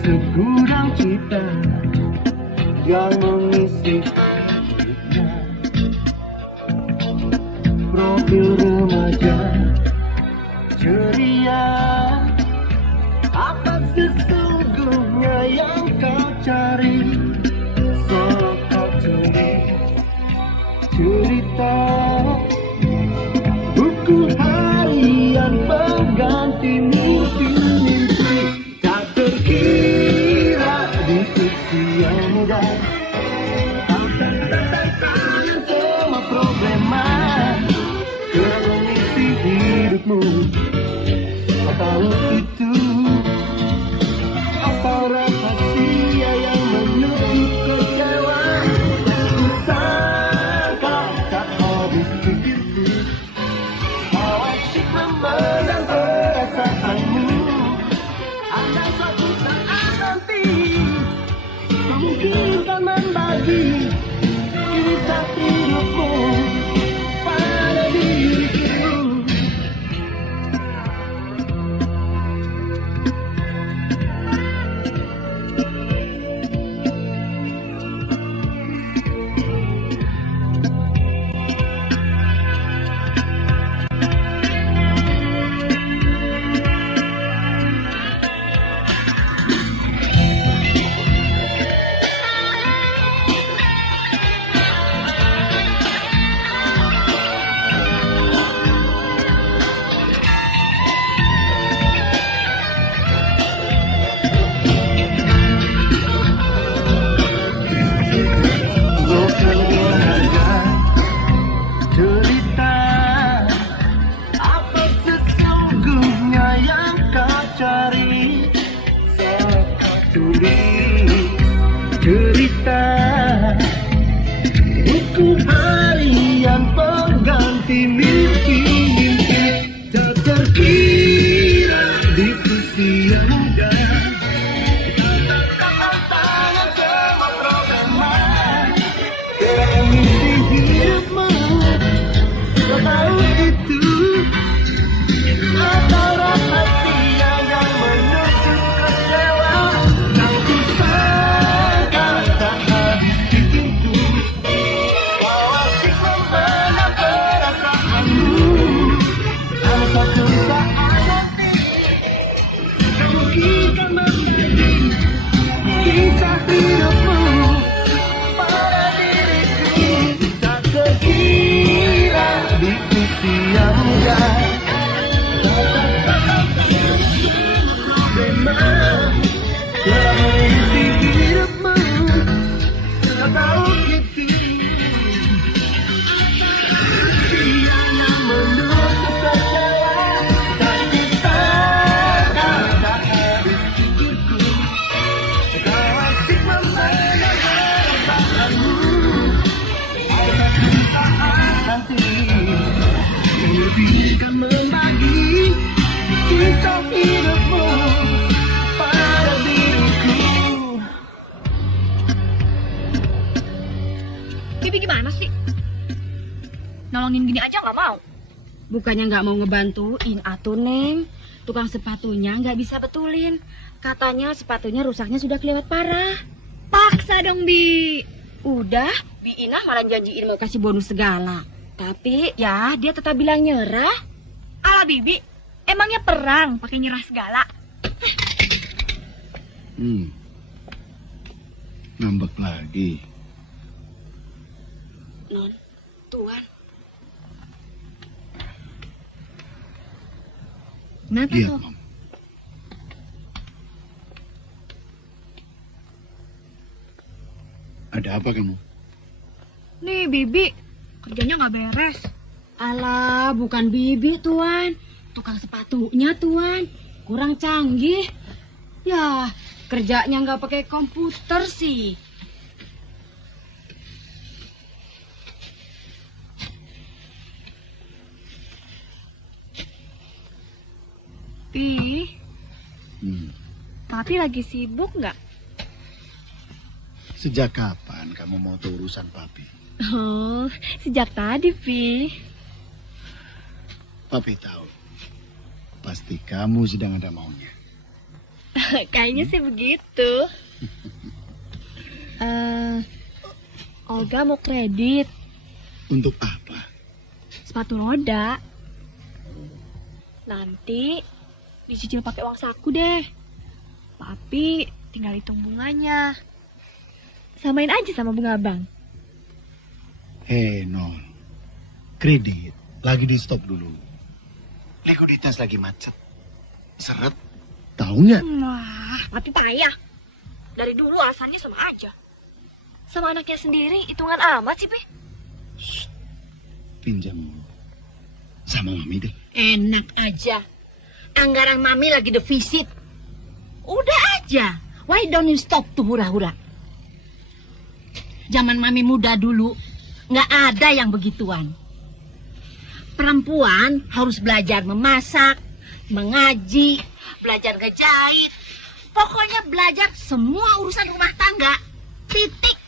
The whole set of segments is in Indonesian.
segudang cita yang mengisi profil remaja ceria. Apa sesungguhnya yang kau cari? Sok kau tulis cerita, buku harian pengganti mimpi-mimpi. Tak terkira di usia muda akan tertantangan semua problema yang mengisi hidupmu. Kau tahu itu atau rahasia yang menutup kecewa? Ku sangka tak habis pikirku kau asyik memendam perasaanmu. Andai suatu saat nanti mungkin kan membagi kisah hidupmu pada diriku. Cerita, buku harian pengganti mimpi-mimpi. Tak terkira di usia muda tantangan semua problema yang mengisi hidupmu. Kau tahu itu atau rahasia yang menutup kecewa? Yang ku sangka tak habis pikirku kau asyik memendam perasaanmu. Dan suatu saat nanti mungkin kan membagi kisah hidupmu pada diriku. Tak terkira di usia muda yang mengisi hidupmu. Kau tahu itu yang menutup kecewa. Tak disangka tak habis pikirku kau asyik memendam perasaanmu. Ada satu saat nanti mungkin kan membagi kisah hidupmu pada diriku. Bibi gimana sih? Nolongin gini aja nggak mau. Bukannya nggak mau ngebantuin atuh Neng. Tukang sepatunya nggak bisa betulin. Katanya sepatunya rusaknya sudah kelewat parah. Paksa dong, Bi. Udah, Bi Inah malah janjiin mau kasih bonus segala. Tapi ya dia tetap bilang nyerah. Ala Bibi, emangnya perang pakai nyerah segala? Ngambek lagi. Non, Tuan. Kenapa Lihat, tuh? Mam. Ada apa kamu? Nih Bibi, kerjanya nggak beres. Alah, bukan Bibi Tuan. Tukang sepatunya Tuan. Kurang canggih. Ya, kerjanya nggak pakai komputer sih. Pi, Papi lagi sibuk nggak? Sejak kapan kamu mau tahu urusan papi? Oh, sejak tadi, Pi. Papi tahu. Pasti kamu sedang ada maunya. Kayaknya sih begitu. Olga mau kredit Untuk apa? sepatu roda. Nanti dicicil pakai uang saku deh. Tapi tinggal hitung bunganya. Samain aja sama bunga abang. Nol. Kredit. Lagi di stop dulu. Likuiditas lagi macet. Seret. Tahu nggak? Wah, tapi payah. Dari dulu alasannya sama aja. Sama anaknya sendiri, hitungan amat sih, Pi. Pinjam sama Mami deh. Enak aja. Anggaran Mami lagi defisit. Udah aja. Why don't you stop tuh hura-hura? Zaman Mami muda dulu, nggak ada yang begituan. Perempuan harus belajar memasak, mengaji, belajar ngejahit. Pokoknya belajar semua urusan rumah tangga. Titik.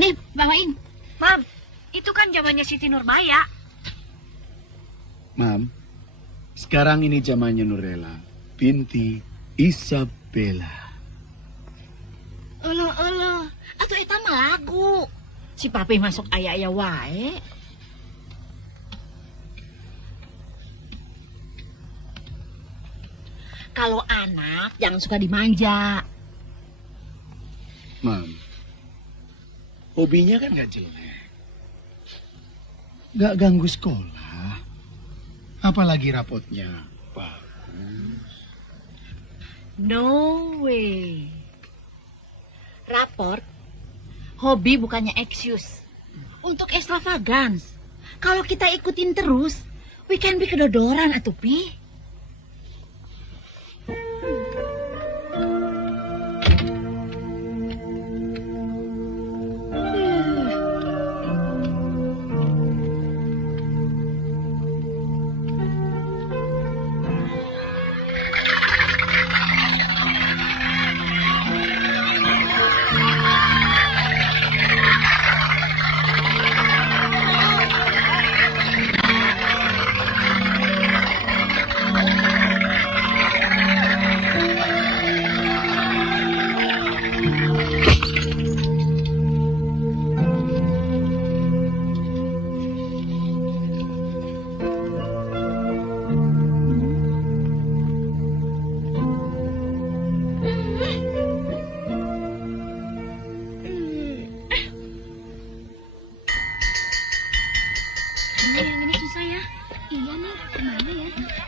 Nih, bawain. Mam, itu kan zamannya Siti Nurbaya. Mam, sekarang ini zamannya Nurella binti Isabella. Olo, atuh eta mah lagu. Si papi masuk aya-aya wae. Kalau anak jangan suka dimanja. Mam, hobinya kan nggak jelek. Nggak ganggu sekolah. Apalagi rapotnya bagus. No way. Raport, hobi bukannya excuse. Untuk extravagance. Kalau kita ikutin terus, we can be kedodoran atuh, Pi.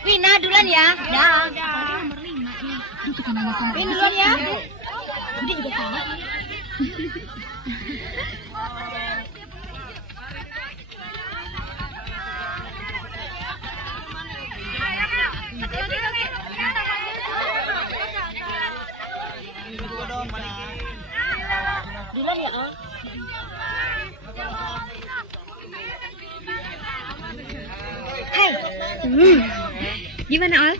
Wina duluan ya. Dah. Nomor 5 nih. Itu kan alasan. Wina duluan ya. Dia juga tahu. Duluan ya, Al. Hai. Gimana, Al?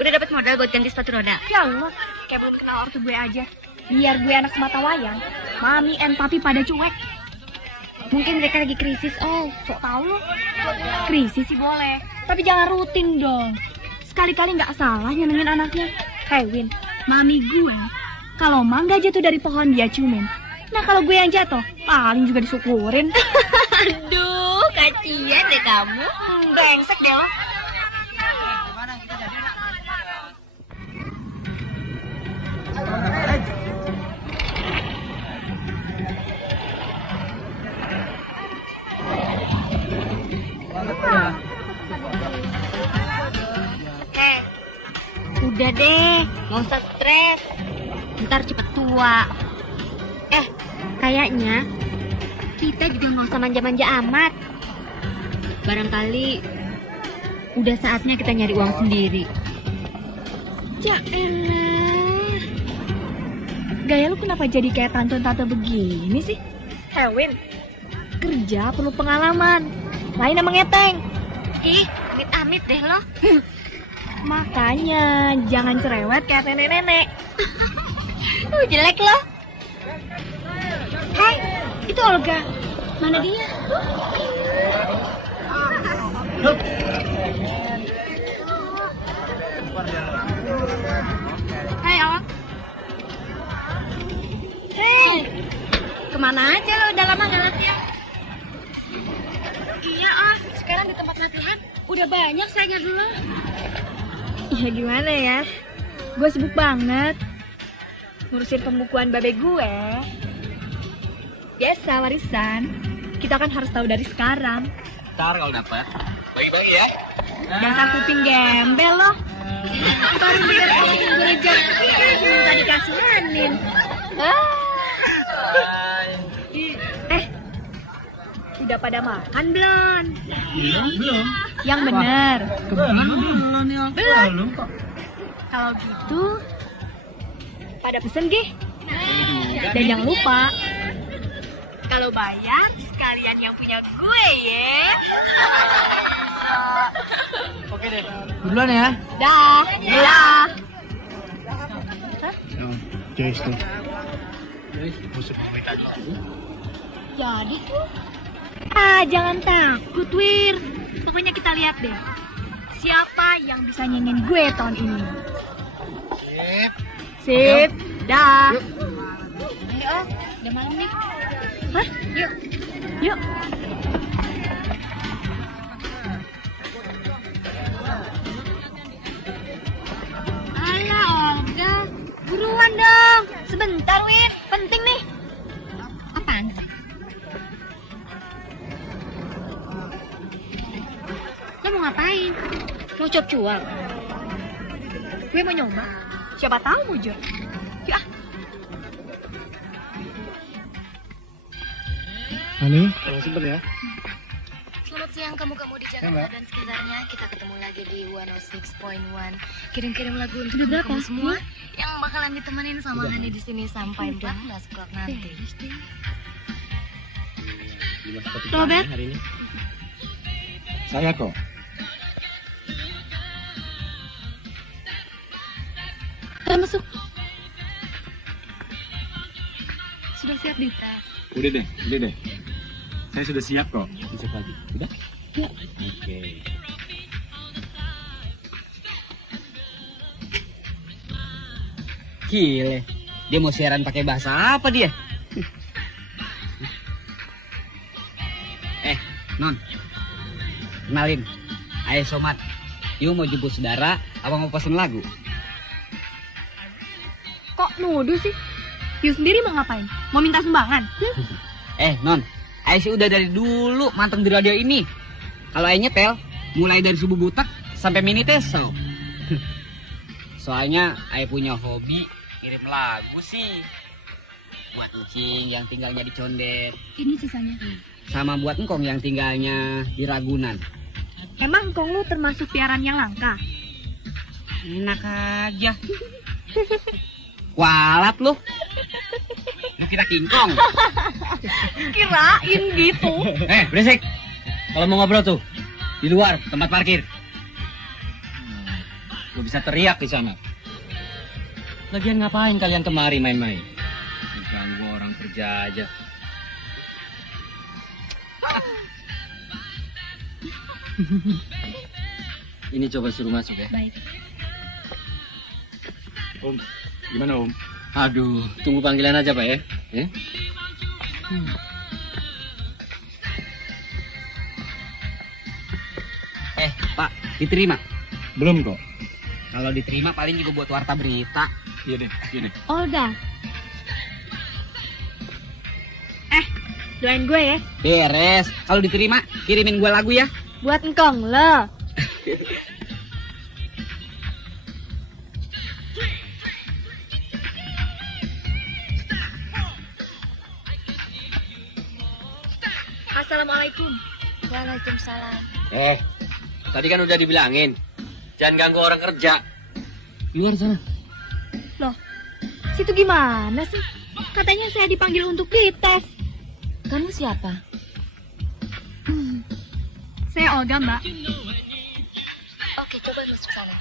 Udah dapat modal buat ganti sepatu roda? Ya Allah, kayak belum kenal ortu gue aja. Biar gue anak semata wayang, Mami and Papi pada cuek. Mungkin mereka lagi krisis, sok tau lo. Krisis sih boleh, tapi jangan rutin dong. Sekali-kali nggak salah nyenengin anaknya. Hey Win, Mami gue, kalau mangga jatuh dari pohon dia ciumin. Nah kalau gue yang jatuh, paling juga disyukurin. Aduh, kasihan deh kamu. Brengsek deh lo. Udah deh, nggak usah stres. Ntar cepet tua. Kayaknya kita juga nggak usah manja-manja amat. Barangkali udah saatnya kita nyari uang sendiri. Ya elah. Gaya lu kenapa jadi kayak tante-tante begini sih? Hewin, kerja perlu pengalaman. Lain sama ngeteng. Ih, amit-amit deh lo. Makanya jangan cerewet kayak nenek-nenek. Jelek lo. Hai, itu Olga. Mana dia? Hai, Al. latihan? Udah banyak sayangnya dulu. Ya gimana ya? Gue sibuk banget ngurusin pembukuan babe gue. Biasa warisan. Kita kan harus tahu dari sekarang. Ntar kalau dapat, bagi-bagi ya. Dasar kuping gembel loh. Baru biar ngomongin gue rezeki, minta dikasihanin. Udah pada makan belum? Belum. Yang bener. Belum kok. Kalau gitu, pada pesen gih. Dan jangan lupa, kalau bayar sekalian yang punya gue ya. Oke deh. Duluan ya. Dah. Dah. Joyce tuh. Musuh gue tadi. Jadi tuh. Ah, jangan takut, Wir. Pokoknya kita lihat deh. Siapa yang bisa nyenengin gue tahun ini? Sip. Dah. Ayo, udah malam nih. Hah? Yuk. Yuk. Alah, Olga. Buruan dong. Sebentar, Wir. Penting nih. Apaan? Lo mau ngapain? Mau cuap-cuap? Gue mau nyoba. Siapa tahu mujur. Ya, Ani, kalau simpen ya. Selamat siang kamu-kamu di Jakarta dan sekitarnya. Kita ketemu lagi di 106.1. Kirim-kirim lagu untuk kamu semua yang bakalan ditemenin sama Hani di sini sampai 14 o'clock nanti. Robert. Hari ini. Saya kok. Kita masuk. Sudah siap di tas. Udah deh. Saya sudah siap kok. Besok lagi. Udah? Ya. Oke. Gile. Dia mau siaran pakai bahasa apa dia? Non. Kenalin. Ayo Somat. Yuk mau jemput saudara apa mau pesen lagu? Kok nuduh sih? You sendiri mau ngapain? Mau minta sumbangan? Non. Ayo sih udah dari dulu manteng di radio ini. Kalau Ayo nyetel, mulai dari subuh butak sampai mini teso. Soalnya Ayo punya hobi kirim lagu sih. Buat Encing yang tinggalnya di Condet. Ini sisanya. Sama buat Engkong yang tinggalnya di Ragunan. Emang kong lu termasuk piaraan yang langka? Enak aja. Kualat lu. Lu kira kingkong. Kirain gitu. Berisik. Kalau mau ngobrol tuh di luar tempat parkir. Lu bisa teriak di sana. Lagian ngapain kalian kemari main-main? Ganggu orang kerja aja. Ini coba suruh masuk ya. Baik. Om, gimana Om? Aduh, tunggu panggilan aja Pak ya. Pak, diterima? Belum kok. Kalau diterima paling juga buat warta berita. Iya deh. Olga. Doain gue ya. Beres. Kalau diterima, kirimin gue lagu ya. Buat engkong lo. Assalamualaikum. Waalaikumsalam. Tadi kan udah dibilangin. Jangan ganggu orang kerja. Luar sana. Loh, situ gimana sih? Katanya saya dipanggil untuk dites. Kamu siapa? Saya Olga, Mbak. Oke, coba masuk sana.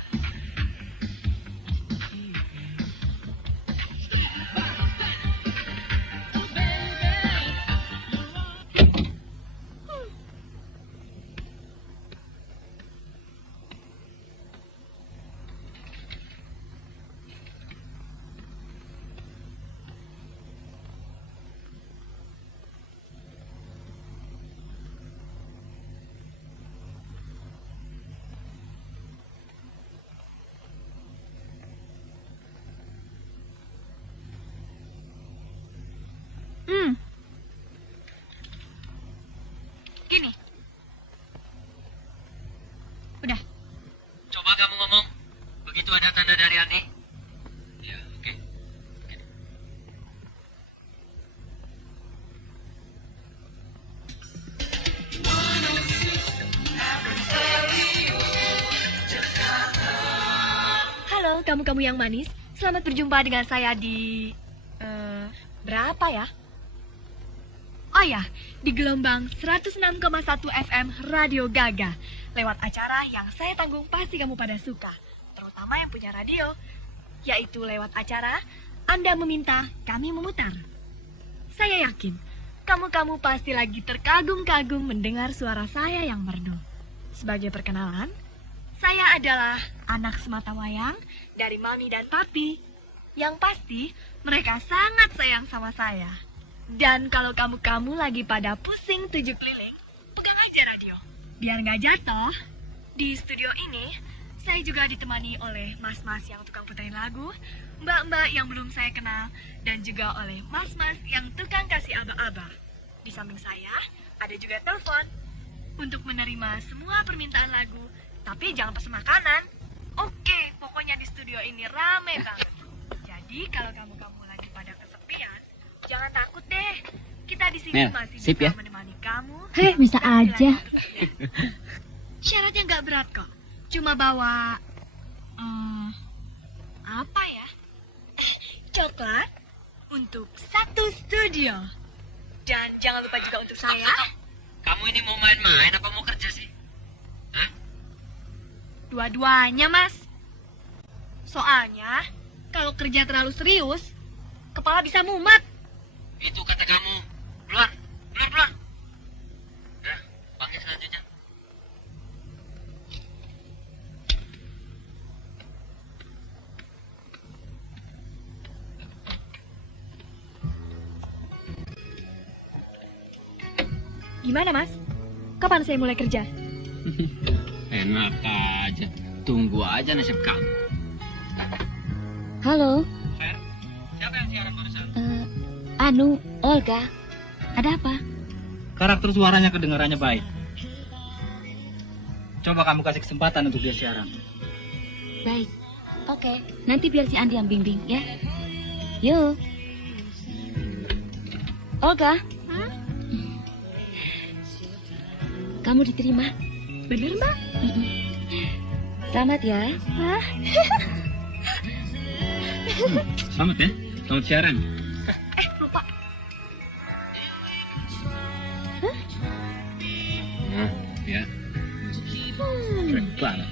Itu ada tanda dari Ani. Ya, oke. Halo, kamu-kamu yang manis. Selamat berjumpa dengan saya di... berapa ya? Oh ya, di gelombang 106,1 FM Radio Gaga. Lewat acara yang saya tanggung pasti kamu pada suka. Terutama yang punya radio. Yaitu lewat acara Anda Meminta, Kami Memutar. Saya yakin, kamu-kamu pasti lagi terkagum-kagum mendengar suara saya yang merdu. Sebagai perkenalan, saya adalah anak sematawayang dari Mami dan Papi. Yang pasti, mereka sangat sayang sama saya. Dan kalau kamu-kamu lagi pada pusing 7 keliling, pegang aja radio. Biar nggak jatuh, di studio ini, saya juga ditemani oleh mas-mas yang tukang puterin lagu, mbak-mbak yang belum saya kenal, dan juga oleh mas-mas yang tukang kasih aba-aba. Di samping saya, ada juga telepon untuk menerima semua permintaan lagu, tapi jangan pesen makanan. Oke, pokoknya di studio ini rame banget. Jadi kalau kamu-kamu lagi pada kesepian, jangan takut deh. Kita di sini masih bisa menemani kamu. Bisa aja. Syaratnya nggak berat kok. Cuma bawa apa ya? Coklat untuk satu studio. Dan jangan lupa juga untuk saya. Kamu ini mau main-main apa mau kerja sih? Hah? Dua-duanya, Mas. Soalnya kalau kerja terlalu serius, kepala bisa mumet. Itu kata kamu. Keluar. Nah, panggil selanjutnya. Gimana, Mas? Kapan saya mulai kerja? Enak aja. Tunggu aja nasib kamu. Halo, Fer, siapa yang siaran barusan? Olga. Ada apa? Karakter suaranya kedengarannya baik. Coba kamu kasih kesempatan untuk dia siaran. Baik. Oke, nanti biar si Andi yang bimbing ya. Yuk. Olga. Kamu diterima. Bener, Mbak? Selamat ya. Selamat ya. Selamat siaran. Lupa. Nah, ya. Keren banget.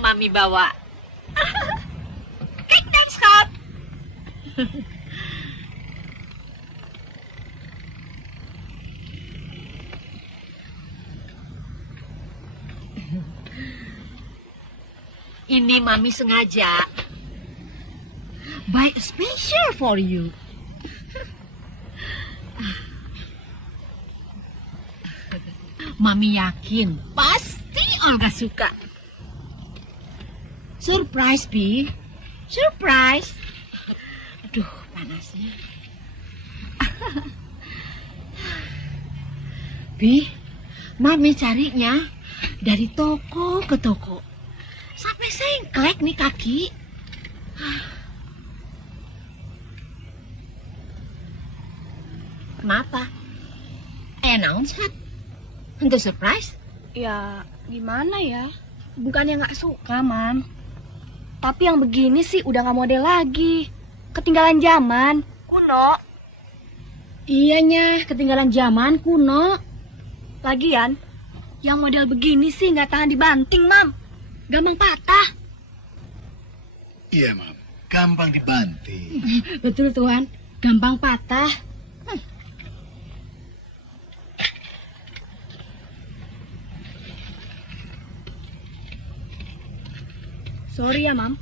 Mami bawa. Stop. Ini Mami sengaja buy a special for you. Mami yakin pasti Olga suka. Surprise, Bi. Surprise. Aduh, panasnya. Bi, Mami carinya dari toko ke toko. Sampai sengklek nih kaki. Kenapa? Announce hat? Untuk surprise? Ya, gimana ya? Bukannya nggak suka, Mam. Tapi yang begini sih udah nggak model lagi. Ketinggalan zaman. Kuno. Iyanya, ketinggalan zaman kuno. Lagian, yang model begini sih nggak tahan dibanting, Mam. Gampang patah. Iya, Mam. Gampang dibanting. Betul, Tuan. Gampang patah. Sorry ya, Mam.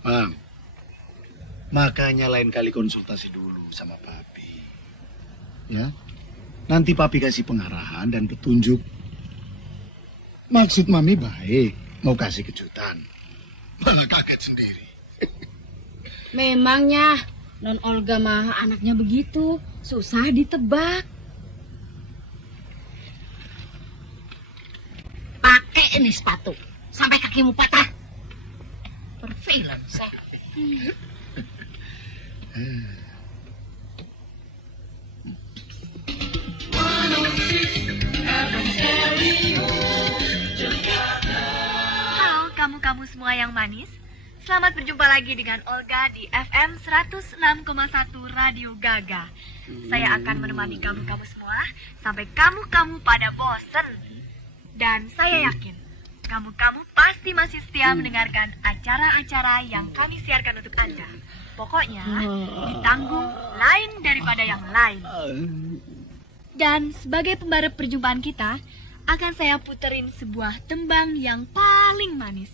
Mam, makanya lain kali konsultasi dulu sama Papi. Ya, nanti Papi kasih pengarahan dan petunjuk. Maksud Mami baik, mau kasih kejutan. Malah kaget sendiri. Memangnya Non Olga mah anaknya begitu, susah ditebak. Pakai ini sepatu sampai kakimu patah. Perfilm saya. Halo kamu-kamu semua yang manis. Selamat berjumpa lagi dengan Olga di FM 106,1 Radio Gaga. Saya akan menemani kamu-kamu semua sampai kamu-kamu pada bosen. Dan saya yakin kamu-kamu pasti masih setia mendengarkan acara-acara yang kami siarkan untuk Anda. Pokoknya ditanggung lain daripada yang lain. Dan sebagai pembaru perjumpaan kita, akan saya puterin sebuah tembang yang paling manis.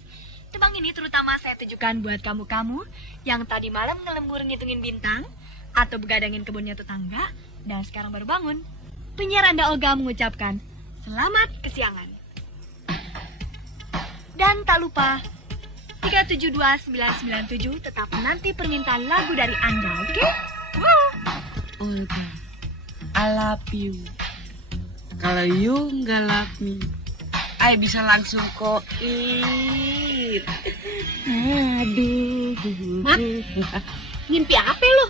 Tembang ini terutama saya tujukan buat kamu-kamu yang tadi malam ngelembur ngitungin bintang atau begadangin kebunnya tetangga dan sekarang baru bangun. Penyiar Anda Olga mengucapkan selamat kesiangan. Dan tak lupa 372997 tetap menanti permintaan lagu dari Anda, oke? Olga, I love you. Kalau you nggak love me, I bisa langsung koit. Aduh. Hah? Ngimpi apa lu?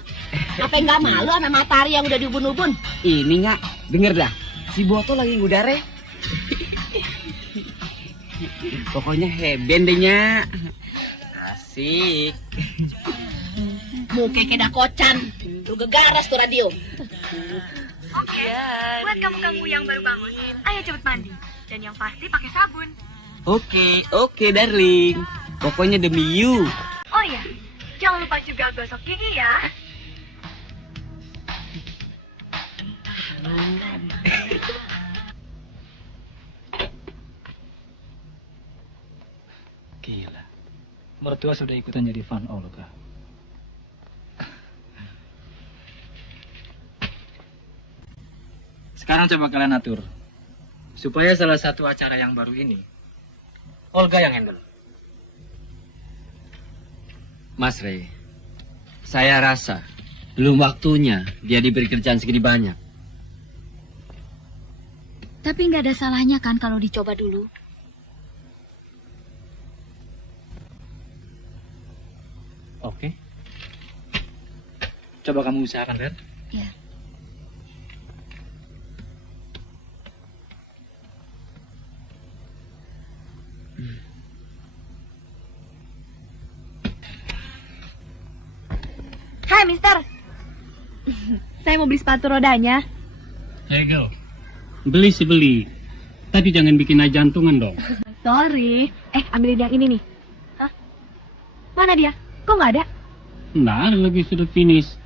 Apa nggak malu anak matahari yang udah diubun-ubun? Ini nggak, denger dah. Si Boto lagi ngudare. Pokoknya heben deh, Nya. Asik. Muka kena kocan. Lu gegaras tuh radio. Oke, buat kamu-kamu yang baru bangun, ayo cepet mandi. Dan yang pasti pakai sabun. Oke, darling. Pokoknya demi you. Oh iya, jangan lupa juga gosok gigi ya. Gila. Mertua sudah ikutan jadi fan Olga. Sekarang coba kalian atur. Supaya salah satu acara yang baru ini, Olga yang handle. Mas Rey, saya rasa belum waktunya dia diberi kerjaan segini banyak. Tapi nggak ada salahnya kan kalau dicoba dulu. Oke. Coba kamu usahakan, Red. Ya. Hai, Mister. Saya mau beli sepatu rodanya. Hey, girl. Beli sih beli. Tapi jangan bikin aja jantungan dong. Sorry. Ambilin yang ini nih. Hah? Mana dia? Kok nggak ada? Nah, lagi sudah finish.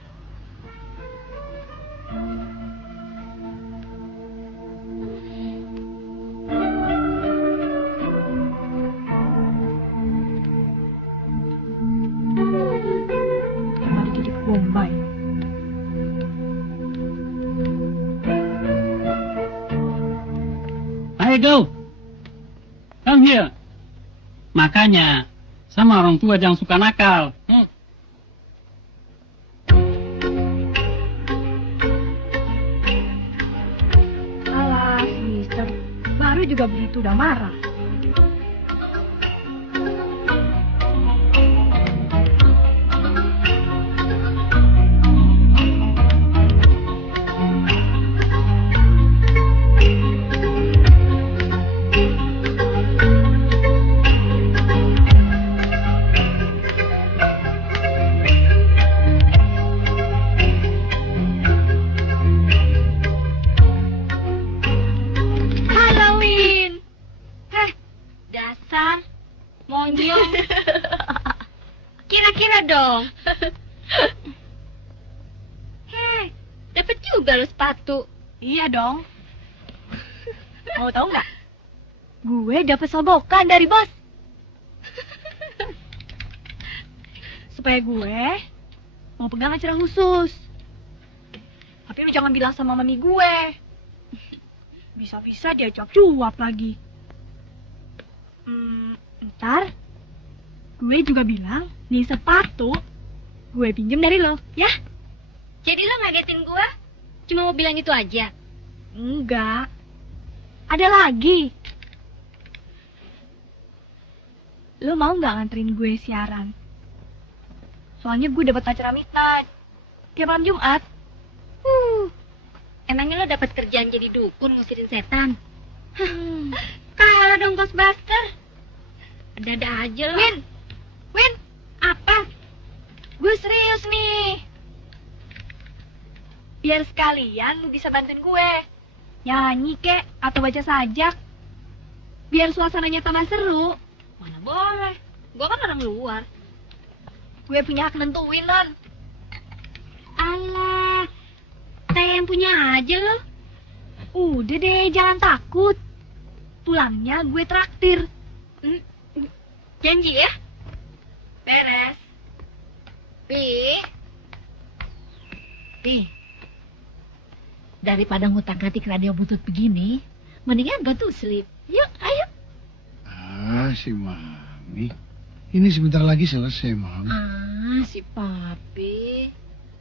Ada titik Bombay. Hey, go. Come here. Makanya, sama orang tua jangan suka nakal. Alas, Mister. Baru juga begitu udah marah. Monyong. Kira-kira dong. Hei, dapat juga lo sepatu. Iya dong. Mau tahu nggak? Gue dapet sogokan dari bos. Supaya gue mau pegang acara khusus. Tapi lu jangan bilang sama mami gue. Bisa-bisa dia cuap-cuap lagi. Ntar gue juga bilang, nih sepatu gue pinjem dari lo, ya? Jadi lo ngagetin gue? Cuma mau bilang itu aja? Enggak. Ada lagi. Lo mau nggak nganterin gue siaran? Soalnya gue dapat acara midnight tiap malam Jumat. Emangnya lo dapat kerjaan jadi dukun ngusirin setan? Kalah dong Ghostbuster. Ada-ada aja lo. Win, Apa? gue serius nih. Biar sekalian lu bisa bantuin gue. Nyanyi kek, atau baca sajak. Biar suasananya tambah seru. Mana boleh. Gue kan orang luar. Gue punya hak nentuin, Non. Alah, kayak yang punya aja lo. Udah deh, jangan takut. Pulangnya gue traktir. Janji ya? Beres. Pi, daripada ngutak-ngatik radio butut begini, mendingan go to sleep. Yuk, ayo. Si Mami. Ini sebentar lagi selesai, Mam. Si Papi.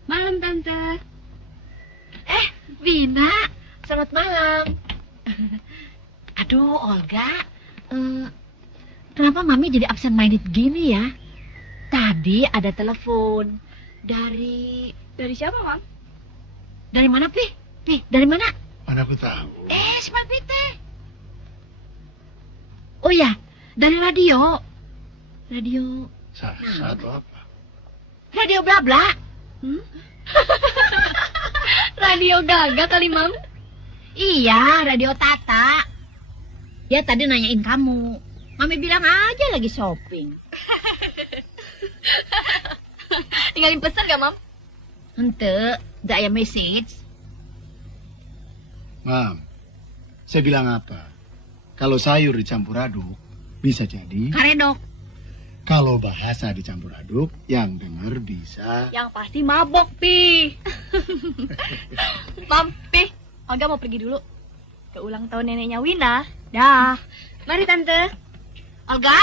Malam Tante. Vina, selamat malam. Aduh, Olga. Kenapa Mami jadi absent-minded gini ya? Tadi ada telepon dari siapa, Mam? Dari mana, Pi? Pi, dari mana? Mana aku tahu. Si Papi teh. Oh ya, dari radio. Radio Satu apa? Radio Blabla. Radio Gaga kali, Mam. Iya, Radio Tata. Dia tadi nanyain kamu. Mami bilang aja lagi shopping. Tinggalin pesan gak, Mam? Ente, gak ada message. Mam, saya bilang apa? Kalau sayur dicampur aduk, bisa jadi. Karedok. Kalau bahasa dicampur aduk, yang denger bisa. Yang pasti mabok, Pi. Mam, Pi, Olga mau pergi dulu. Ke ulang tahun neneknya Wina. Dah. Mari Tante. Olga,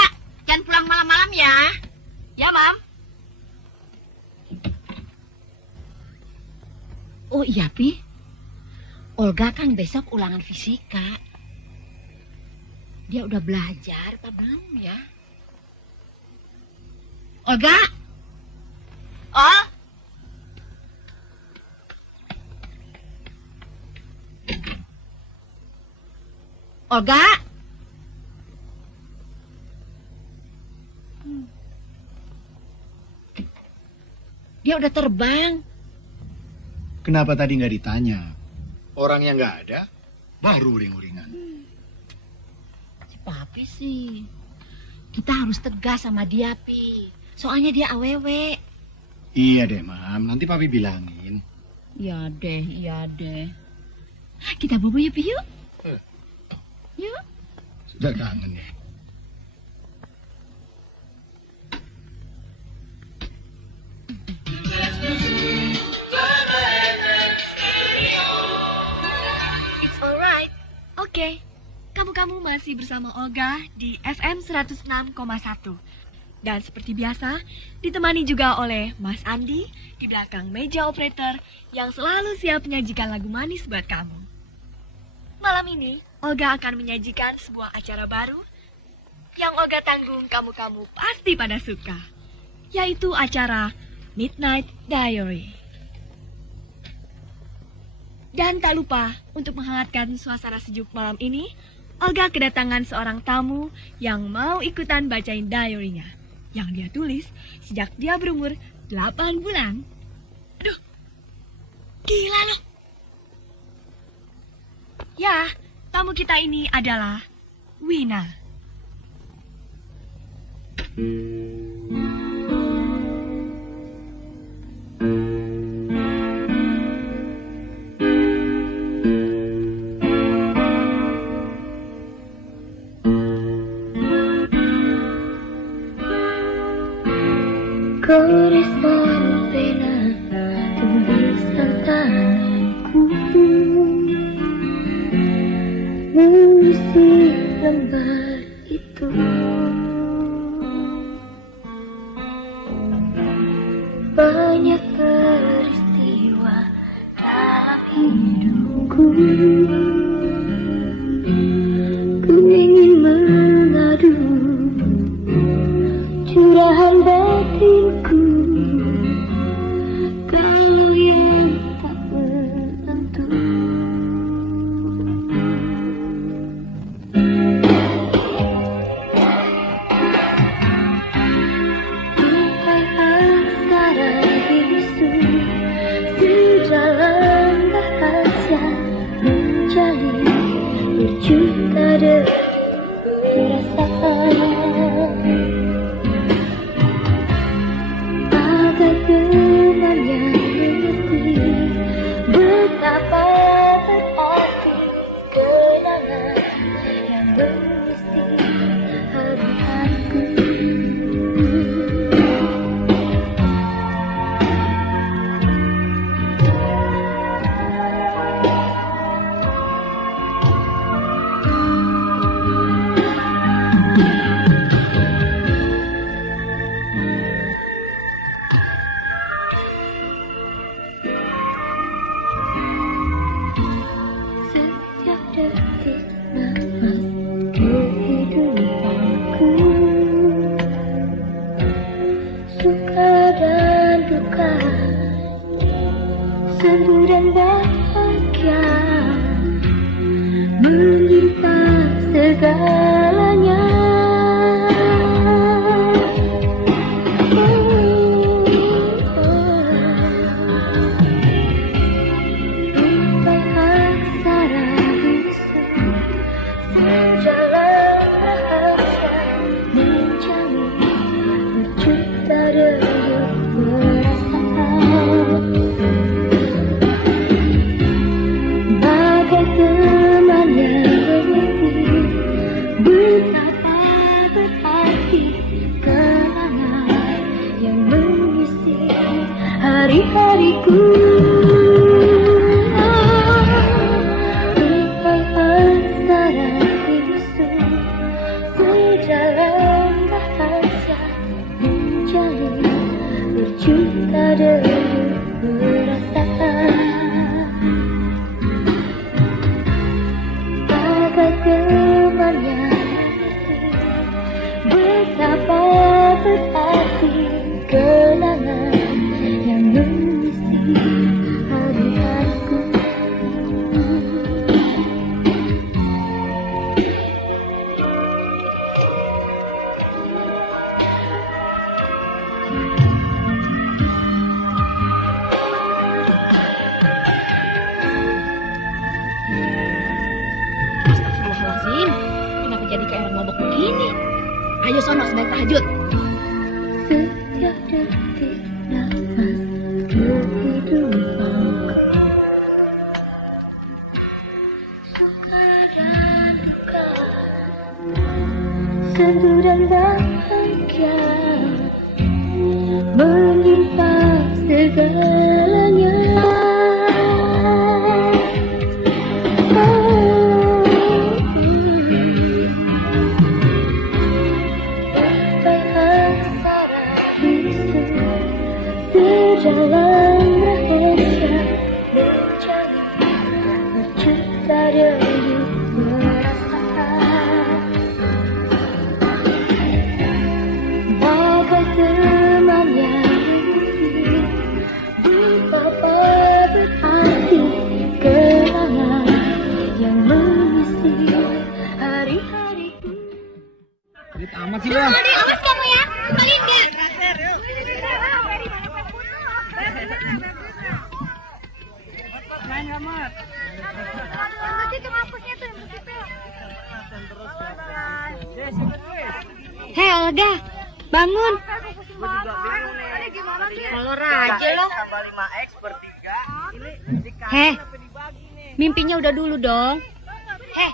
jangan pulang malam-malam ya. Ya, Mam. Oh iya, Pi. Olga kan besok ulangan fisika. Dia udah belajar apa belum ya? Olga? Oh? Olga? Dia udah terbang. Kenapa tadi nggak ditanya? Orang yang nggak ada, baru uring-uringan. Si Papi sih. Kita harus tegas sama dia, Pi. Soalnya dia awewe. Iya deh, Mam. Nanti Papi bilangin. Iya deh. Kita bobo yuk, Pi, yuk. Yuk. Sudah kangen ya. It's alright. Oke. Kamu masih bersama Olga di FM 106,1. Dan seperti biasa, ditemani juga oleh Mas Andi di belakang meja operator yang selalu siap menyajikan lagu manis buat kamu. Malam ini, Olga akan menyajikan sebuah acara baru yang Olga tanggung kamu-kamu pasti pada suka, yaitu acara Midnight Diary. Dan tak lupa, untuk menghangatkan suasana sejuk malam ini, Olga kedatangan seorang tamu yang mau ikutan bacain diary-nya yang dia tulis sejak dia berumur 8 bulan. Aduh, gila loh. Ya, tamu kita ini adalah Wina. Goresan pena tulisan tanganku mengisi lembar itu. Banyak peristiwa dalam hidupku, ku ingin mengadu curahan batinku, kau yang tak menentu. Tupai aksara bisu sejalan rahasia menjalin berjuta detik perasaan. Teman yang mengerti betapa berarti kenangan yang mengisi hari-hariku. Suka dan duka, sendu dan bahagia menyimpan segalanya. Tupai aksara bisu sejalan rahasia menjalin berjuta detik perasaan. Bagai teman yang mengerti betapa berarti kenangan yang mengisi hari-hariku. Tupai aksara bisu sejalan rahasia menjalin berjuta detik perasaan. Bagai teman yang mengerti betapa berarti kenangan yang mengisi hari-hariku. Astagfirullahaladzim, kenapa jadi kayak orang mabok begini? Ayo sono, sedang tahajud. Setiap detik nafas kehidupan, suka dan duka, sendu dan bahagia menyimpan segalanya. Sejalan rahasia menjalin berjuta detik perasaan. Bagai teman yang mengerti betapa berarti kenangan yang mengisi hari-hariku. Pelit amat sih lo. Awas kamu ya, kembaliin dia. Hei Olga, Bangun. Kalau raja lo. Heh, mimpinya udah dulu dong. Heh.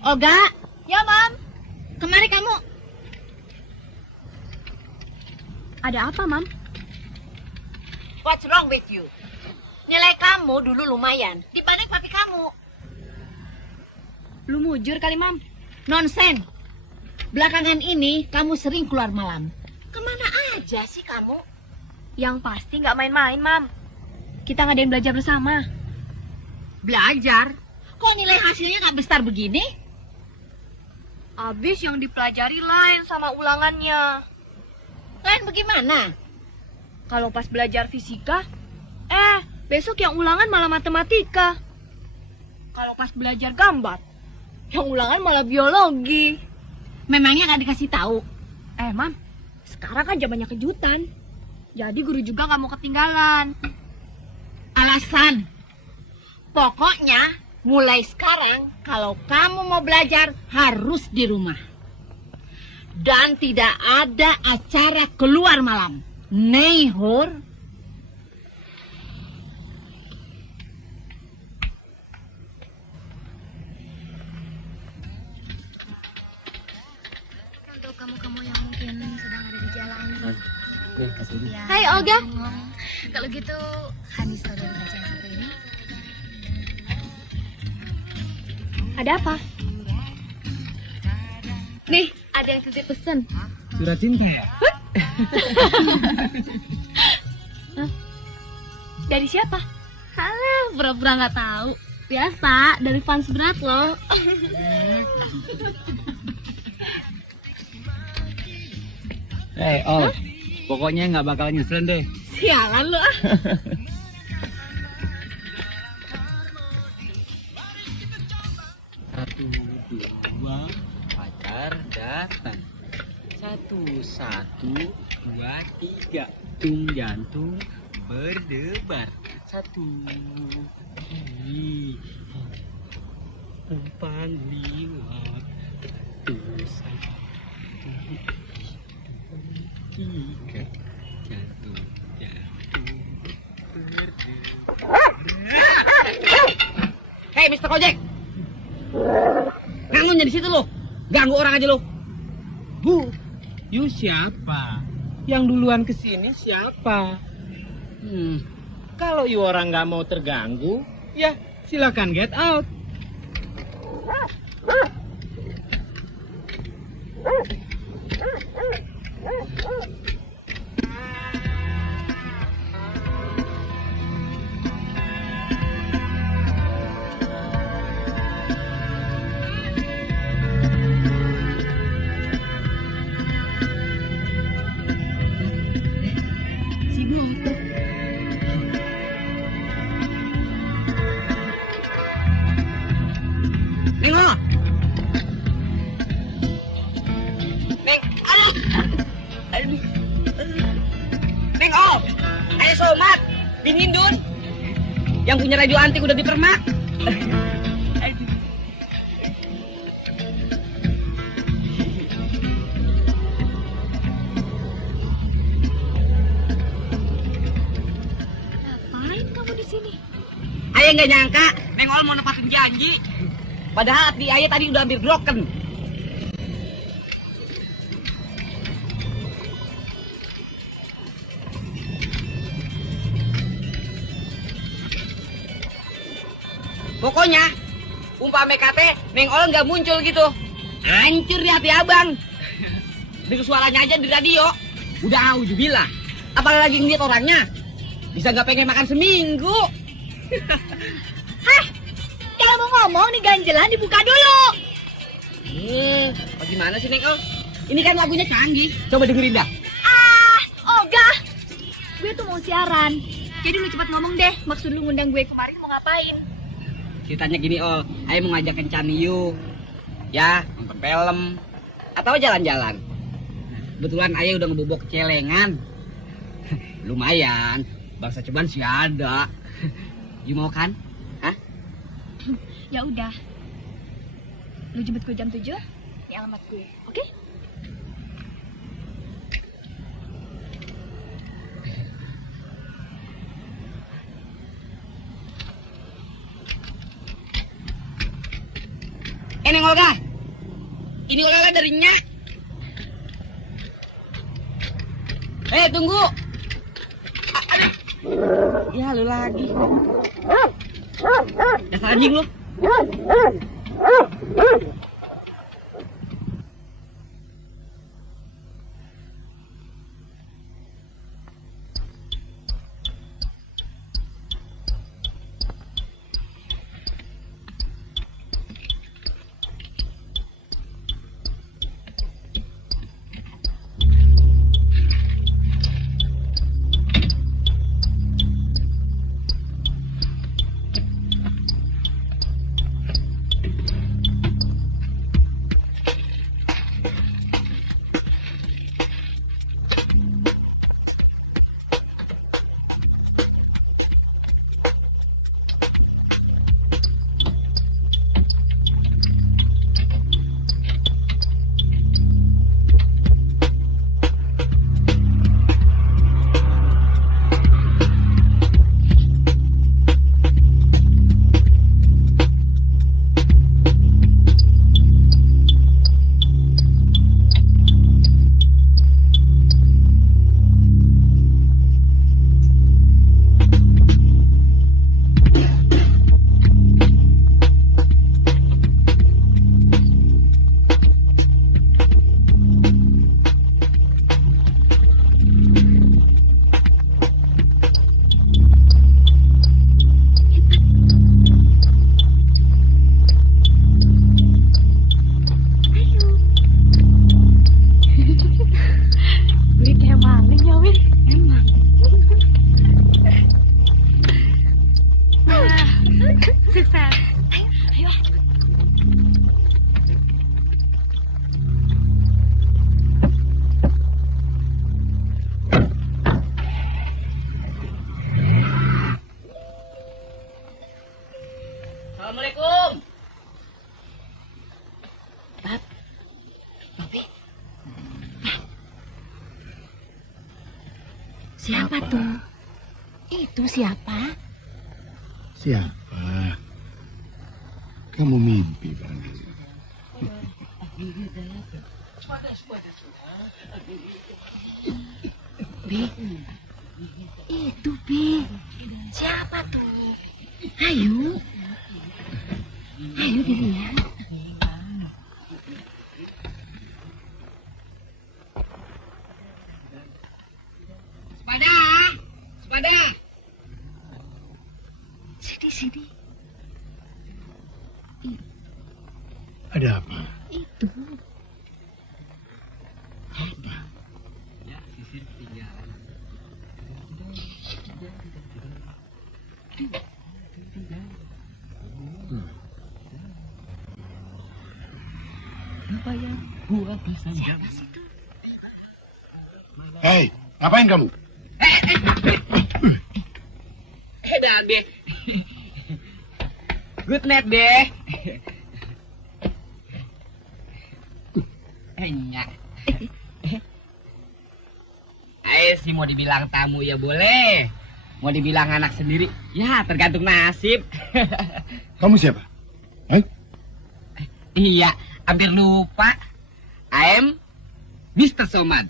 Olga. Ya, Mam. Kemari kamu. Ada apa, Mam? What's wrong with you? Nilai kamu dulu lumayan dibanding papi kamu. Lu mujur kali, Mam. Nonsen. Belakangan ini kamu sering keluar malam. Kemana aja sih kamu? Yang pasti nggak main-main, Mam. Kita ngadain belajar bersama. Belajar? Kok nilai hasilnya nggak besar begini? Abis yang dipelajari lain sama ulangannya. Lain bagaimana? Kalau pas belajar fisika, besok yang ulangan malah matematika. Kalau pas belajar gambar, yang ulangan malah biologi. Memangnya nggak dikasih tahu? Mam, sekarang kan zamannya kejutan. Jadi guru juga nggak mau ketinggalan. Alasan? Pokoknya mulai sekarang kalau kamu mau belajar harus di rumah. Dan tidak ada acara keluar malam. Neihur. Untuk kamu-kamu yang mungkin sedang ada di jalan. Ya, Hai, Olga. Kalau gitu, Hani saudari baca yang satu ini. Ada apa? Nih, ada yang titip pesen. Surat cinta ya? Dari siapa? Halah, pura-pura nggak tahu. Biasa, dari fans berat loh. Pokoknya nggak bakal nyusulin deh. Sialan lo. Satu, dua, pacar datang. Satu, dua, tiga. Tung jantung berdebar. Satu, umpan lewat. Satu, tiga. Jantung berdebar. Hei, Mr. Kojek. Ngangun di situ lo. Ganggu orang aja lo. Bu, you siapa? Yang duluan kesini siapa? Kalau you orang nggak mau terganggu, ya silakan get out. Nengok. Nengok. Ayo somat, dingin Dun. Yang punya radio antik udah dipermak. Ngapain kamu di sini? Ayah nggak nyangka, Neng Ol mau nepatin janji. Padahal hati ayah tadi udah hampir broken. Pokoknya, umpame kate, Neng Ol nggak muncul gitu. Hancur di hati abang. Dengar suaranya aja di radio. Udah auzubillah. Apalagi ngeliat orangnya. Bisa nggak pengen makan seminggu. Hah? Kalau mau ngomong nih ganjelan dibuka dulu. Bagaimana sih Neng Ol? Ini kan lagunya canggih. Coba dengerin dah. Olga. Gue tuh mau siaran. Jadi lu cepat ngomong deh. Maksud lu ngundang gue kemarin mau ngapain? Ceritanya gini Ol, ayah mau ngajak kencan you. Ya, nonton film. Atau jalan-jalan. Kebetulan ayah udah ngebobok celengan. Lumayan, bangsa ceban sih ada. You mau kan? Hah? Ya udah. Lu jemput gue jam 7 di alamat gue, oke? Neng Olga. Ini Olga dari Nya. Tunggu. Aduh. Ya lu lagi. Dasar anjing lu. Assalamualaikum. Siapa tuh? Itu siapa? Siapa? Kamu mimpi barangkali. Bi, itu Bi. Siapa tuh? Ayo. Ayo dilihat. Sepada. Sini. Ada apa? Itu. Apa? Ya, sisir ketinggalan. Apa yang buat siapa sih tuh? Hei, ngapain kamu? Dah, Be. Good night, Be. Nya. Ayo sih mau dibilang tamu ya boleh. Mau dibilang anak sendiri, ya tergantung nasib. Kamu siapa? Iya, hampir lupa. I'm Mr. Somad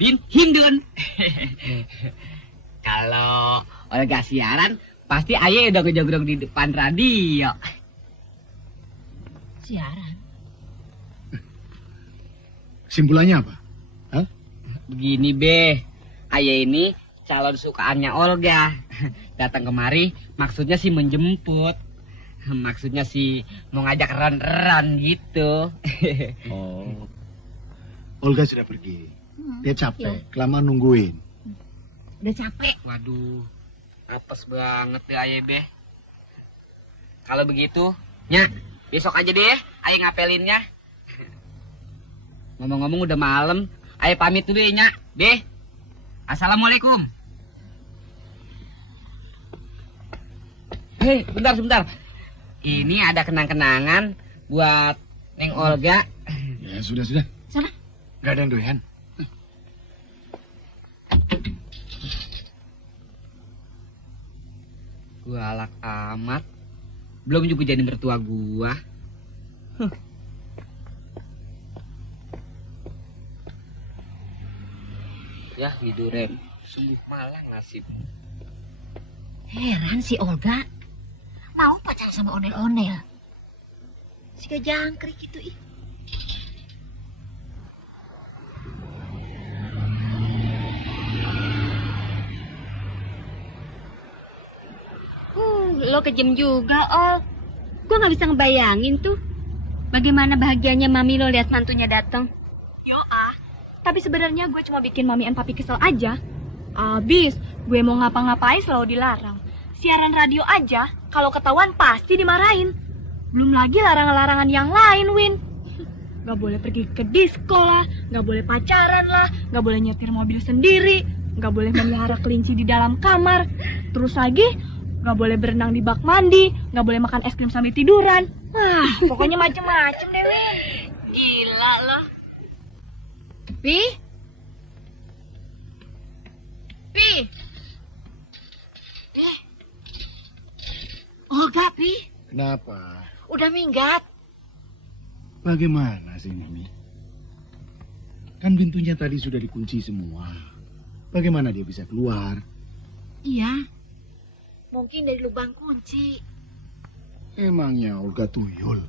bin Hindun. Kalau Olga siaran, pasti ayah udah ngejogrok di depan radio. Siaran? Kesimpulannya apa? Hah? Begini, Be. Ayah ini calon sukaannya Olga. Datang kemari, maksudnya sih menjemput. Maksudnya sih mau ngajak ron-ron gitu. Oh. Olga sudah pergi. Dia capek, kelamaan nungguin. Udah capek. Waduh, apes banget ya ayah, Be. Kalau begitu, Nya, besok aja deh ayah ngapelinnya. Ngomong-ngomong udah malam, ayah pamit dulu ya, Nya. Be, assalamualaikum. Hei, sebentar. Ini ada kenang-kenangan buat Neng Olga. Ya, sudah. Sana. Gak ada yang doyan. Gua alak amat. Belum juga jadi mertua gua. Ya, hidurem. Sungguh malang nasib. Heran si Olga. Mau pacaran sama onel-onel. Si kejangkrik itu ih. Lo kejem juga, Ol. Gue gak bisa ngebayangin tuh bagaimana bahagianya Mami lo lihat mantunya datang. Yo tapi sebenarnya gue cuma bikin Mami and Papi kesel aja. Abis, gue mau ngapa-ngapain selalu dilarang. Siaran radio aja, kalau ketahuan pasti dimarahin. Belum lagi larangan-larangan yang lain, Win. Gak boleh pergi ke disko lah, gak boleh pacaran lah, gak boleh nyetir mobil sendiri, gak boleh melihara kelinci di dalam kamar. Terus lagi, gak boleh berenang di bak mandi, gak boleh makan es krim sambil tiduran. Wah, pokoknya macem-macem deh, Win. Gila lo. Pi? Olga, Pi? Kenapa? Udah minggat. Bagaimana sih, Mimi? Kan pintunya tadi sudah dikunci semua. Bagaimana dia bisa keluar? Iya. Mungkin dari lubang kunci. Emangnya Olga tuyul?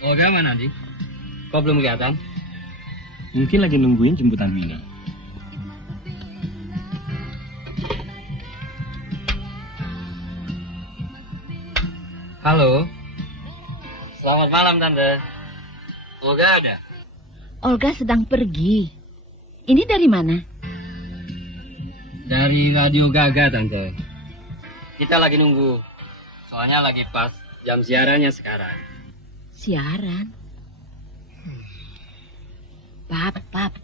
Olga mana, Andi? Kok belum kelihatan? Mungkin lagi nungguin jemputan Winnie. Halo. Selamat malam, Tante. Olga ada? Olga sedang pergi. Ini dari mana? Dari Radio Gaga, Tante. Kita lagi nunggu. Soalnya lagi pas jam siarannya sekarang. Siaran? Pap.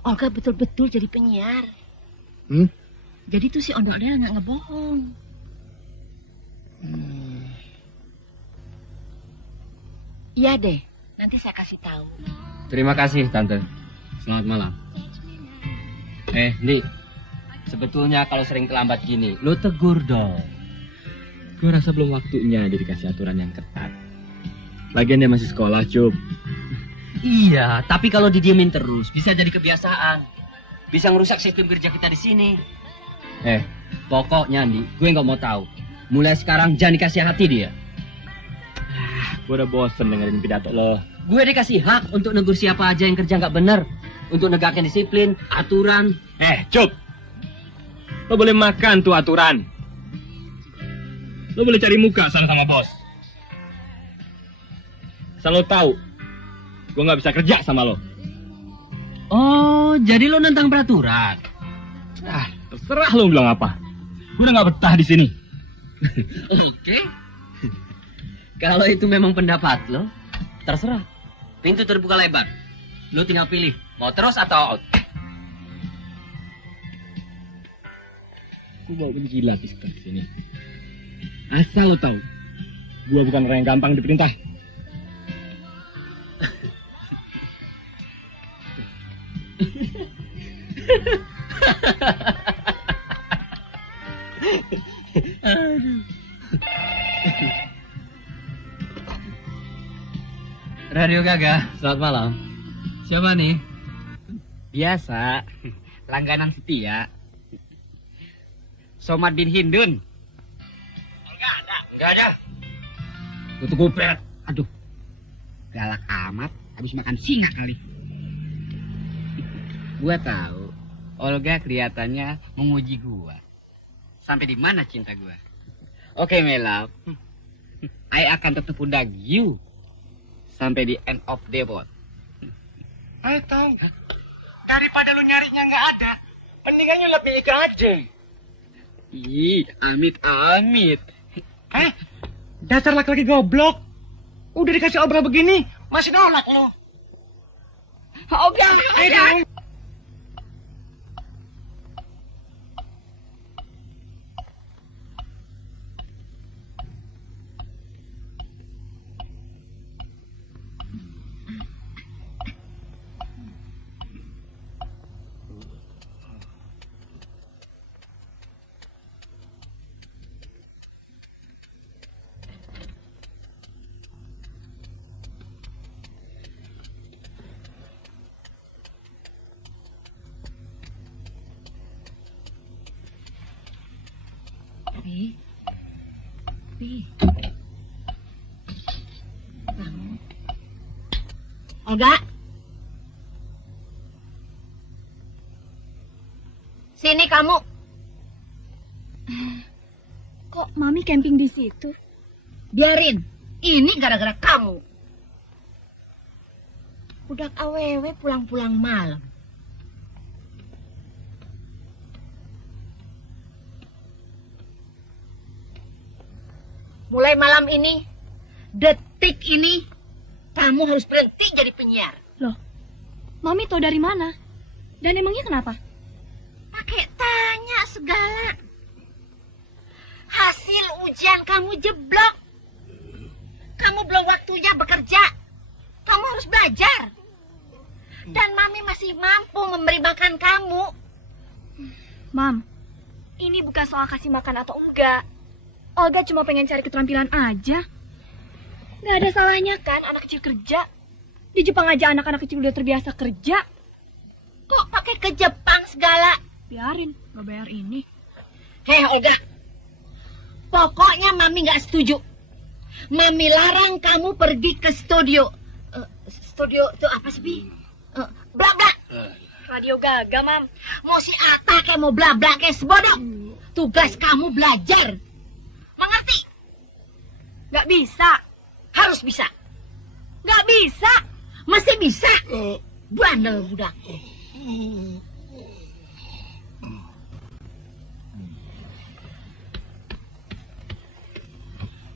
Olga betul-betul jadi penyiar. Jadi tuh si ondel-ondel nggak ngebohong. Iya deh, nanti saya kasih tahu. Terima kasih, Tante. Selamat malam. Li, sebetulnya kalau sering terlambat gini, lo tegur dong. Gue rasa belum waktunya dia dikasih aturan yang ketat. Lagian dia masih sekolah, Cup. Iya, tapi kalau didiemin terus, bisa jadi kebiasaan. Bisa ngerusak sistem kerja kita di sini. Pokoknya, Andi, gue nggak mau tahu. Mulai sekarang jangan dikasih hati dia. Gue udah bosen dengerin pidato lo. Gue dikasih hak untuk negur siapa aja yang kerja nggak bener. Untuk negakkan disiplin, aturan. Cup. Lo boleh makan tuh aturan. Lo boleh cari muka sana sama bos. Asal lo tahu, gue nggak bisa kerja sama lo. Oh, jadi lo nentang peraturan? Terserah lo bilang apa. Gue udah nggak betah di sini. Oke. Kalau itu memang pendapat lo, terserah. Pintu terbuka lebar. Lo tinggal pilih, mau terus atau out. Gue mau menjilat di sini. Asal lo tahu, gue bukan orang yang gampang diperintah. Radio Gaga, selamat malam. Siapa nih? Biasa, langganan setia. Somad bin Hindun. Enggak ada. Tutup kupret. Aduh, galak amat. Habis makan singa kali. Gua tahu, Olga kelihatannya menguji gua. Sampai di mana cinta gua? Oke, my love. I akan tetap pundak you sampai di end of the boat. I tahu. Daripada lu nyarinya nggak ada, mendingan lu lebih ikan aja. Ih, amit-amit. Dasar laki-laki goblok. Udah dikasih obral begini, masih nolak lo. Obral, Ayo. Olga, sini kamu. Kok Mami camping di situ? Biarin, ini gara-gara kamu. Udah awewe pulang-pulang malam. Mulai malam ini, detik ini, kamu harus berhenti jadi penyiar. Loh, Mami tahu dari mana? Dan emangnya kenapa? Pakai tanya segala. Hasil ujian kamu jeblok. Kamu belum waktunya bekerja. Kamu harus belajar. Dan Mami masih mampu memberi makan kamu. Mam, ini bukan soal kasih makan atau enggak. Olga cuma pengen cari keterampilan aja. Nggak ada salahnya kan anak kecil kerja. Di Jepang aja anak-anak kecil udah terbiasa kerja. Kok pakai ke Jepang segala? Biarin, nggak bayar ini. Hei Olga, pokoknya Mami nggak setuju. Mami larang kamu pergi ke studio. Studio itu apa sih, Bi? Bla bla. Radio Gaga, Mam. Mau si Ata kayak mau bla bla kayak sebodok. Tugas kamu belajar. Mengerti? Nggak bisa. Harus bisa. Nggak bisa. Masih bisa. Bandel budak.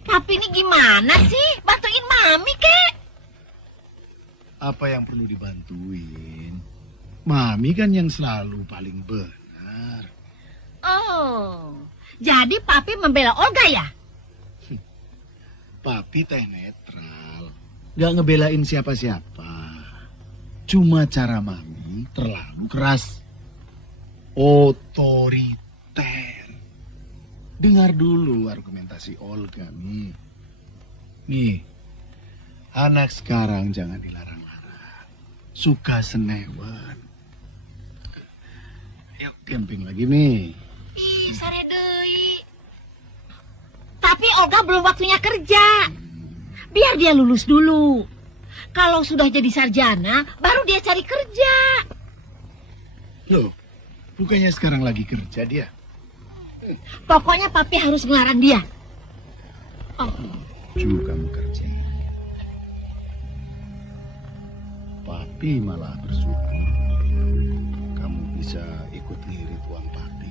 Papi ini gimana sih? Bantuin Mami, kek. Apa yang perlu dibantuin? Mami kan yang selalu paling benar. Oh, jadi Papi membela Olga ya? Papi teh netral. Gak ngebelain siapa-siapa. Cuma cara Mami terlalu keras. Otoriter. Dengar dulu argumentasi Olga nih. Nih, anak sekarang jangan dilarang-larang. Suka senewan. Yuk camping lagi nih. Ih, sare deui. Tapi Olga belum waktunya kerja. Biar dia lulus dulu. Kalau sudah jadi sarjana, baru dia cari kerja. Loh, bukannya sekarang lagi kerja dia? Pokoknya Papi harus ngelarang dia. Oh. Juga kamu kerja. Papi malah bersyukur kamu bisa ikut ngirit uang Papi.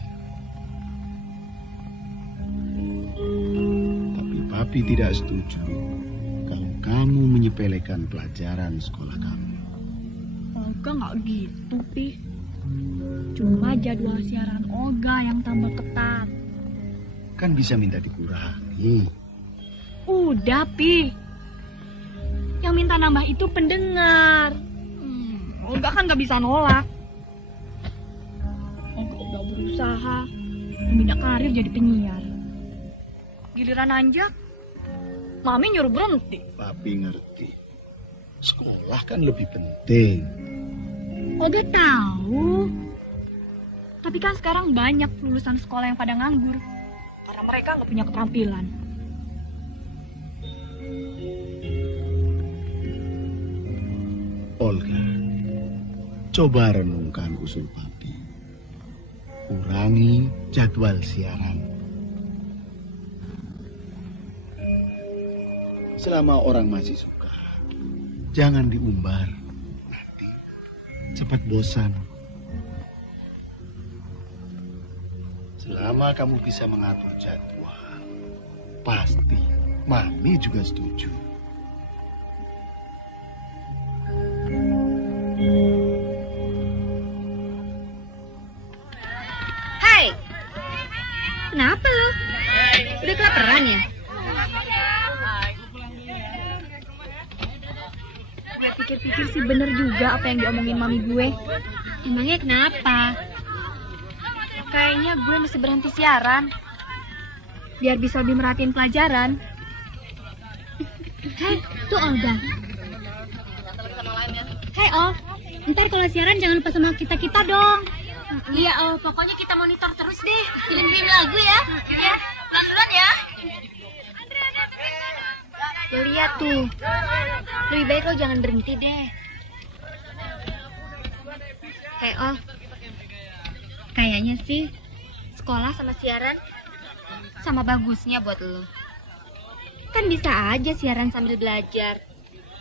Tapi Papi tidak setuju kalau kamu menyepelekan pelajaran sekolah kamu. Olga nggak gitu, Pi. Cuma jadwal siaran Olga yang tambah ketat. Kan bisa minta dikurangi. Udah, Pi. Yang minta nambah itu pendengar. Olga kan nggak bisa nolak. Olga udah berusaha memindah karir jadi penyiar. Giliran nanjak, Mami nyuruh berhenti. Papi ngerti. Sekolah kan lebih penting. Olga tahu. Tapi kan sekarang banyak lulusan sekolah yang pada nganggur. Karena mereka nggak punya keterampilan. Olga, coba renungkan usul Papi. Kurangi jadwal siaran. Selama orang masih suka, jangan diumbar. Nanti cepat bosan. Selama kamu bisa mengatur jadwal, pasti Mami juga setuju. Hai, kenapa lo? Udah kelaparan ya? Gue pikir-pikir sih bener juga apa yang diomongin mami gue. Emangnya kenapa? Kayaknya gue mesti berhenti siaran. Biar bisa lebih merhatiin pelajaran. Hai, tuh Olga. Hai Ol, ntar kalau siaran jangan lupa sama kita-kita dong. Iya Ol, pokoknya kita monitor terus deh. Film-film lagu ya. Iya, pelan-pelan ya. Lo lihat tuh. Lebih baik lo jangan berhenti deh. Hai Ol, kayaknya sih sekolah sama siaran sama bagusnya buat lo. Kan bisa aja siaran sambil belajar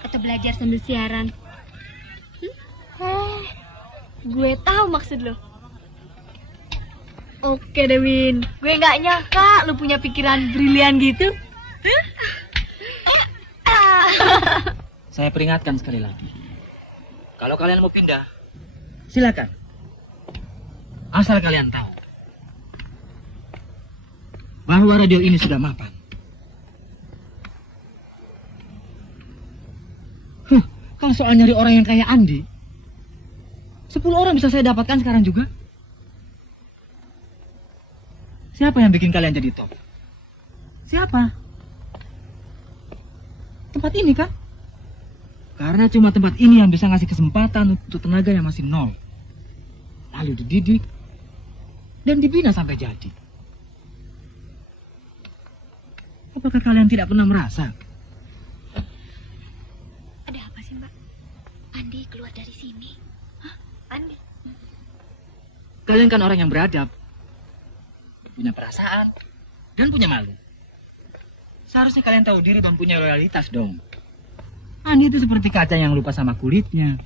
atau belajar sambil siaran. Gue tahu maksud lo. Oke deh Win, gue nggak nyangka lo punya pikiran brilian gitu. Saya peringatkan sekali lagi. Kalau kalian mau pindah, silakan. Asal kalian tahu bahwa radio ini sudah mapan. Kalau soal nyari orang yang kayak Andi, 10 orang bisa saya dapatkan sekarang juga. Siapa yang bikin kalian jadi top? Siapa? Tempat ini kan? Karena cuma tempat ini yang bisa ngasih kesempatan untuk tenaga yang masih nol. Lalu dididik dan dibina sampai jadi. Apakah kalian tidak pernah merasa? Ada apa sih Mbak? Andi keluar dari sini. Hah? Andi? Kalian kan orang yang beradab, punya perasaan, dan punya malu. Seharusnya kalian tahu diri dan punya loyalitas dong. Andi itu seperti kaca yang lupa sama kulitnya.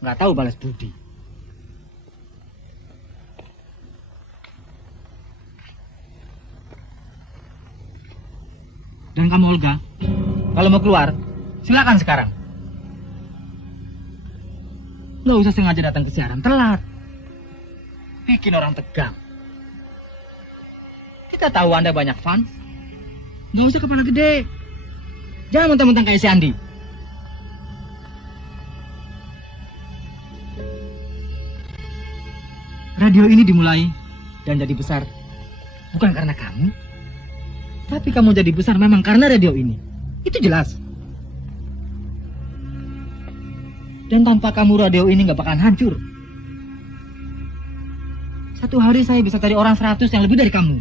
Nggak tahu balas budi. Dan kamu Olga, kalau mau keluar, silakan sekarang. Nggak usah sengaja datang ke siaran telat. Bikin orang tegang. Kita tahu Anda banyak fans. Nggak usah kepala gede. Jangan mentang-mentang kayak si Andi. Radio ini dimulai dan jadi besar bukan karena kamu, tapi kamu jadi besar memang karena radio ini. Itu jelas. Dan tanpa kamu radio ini nggak bakalan hancur. Satu hari saya bisa cari orang 100 yang lebih dari kamu.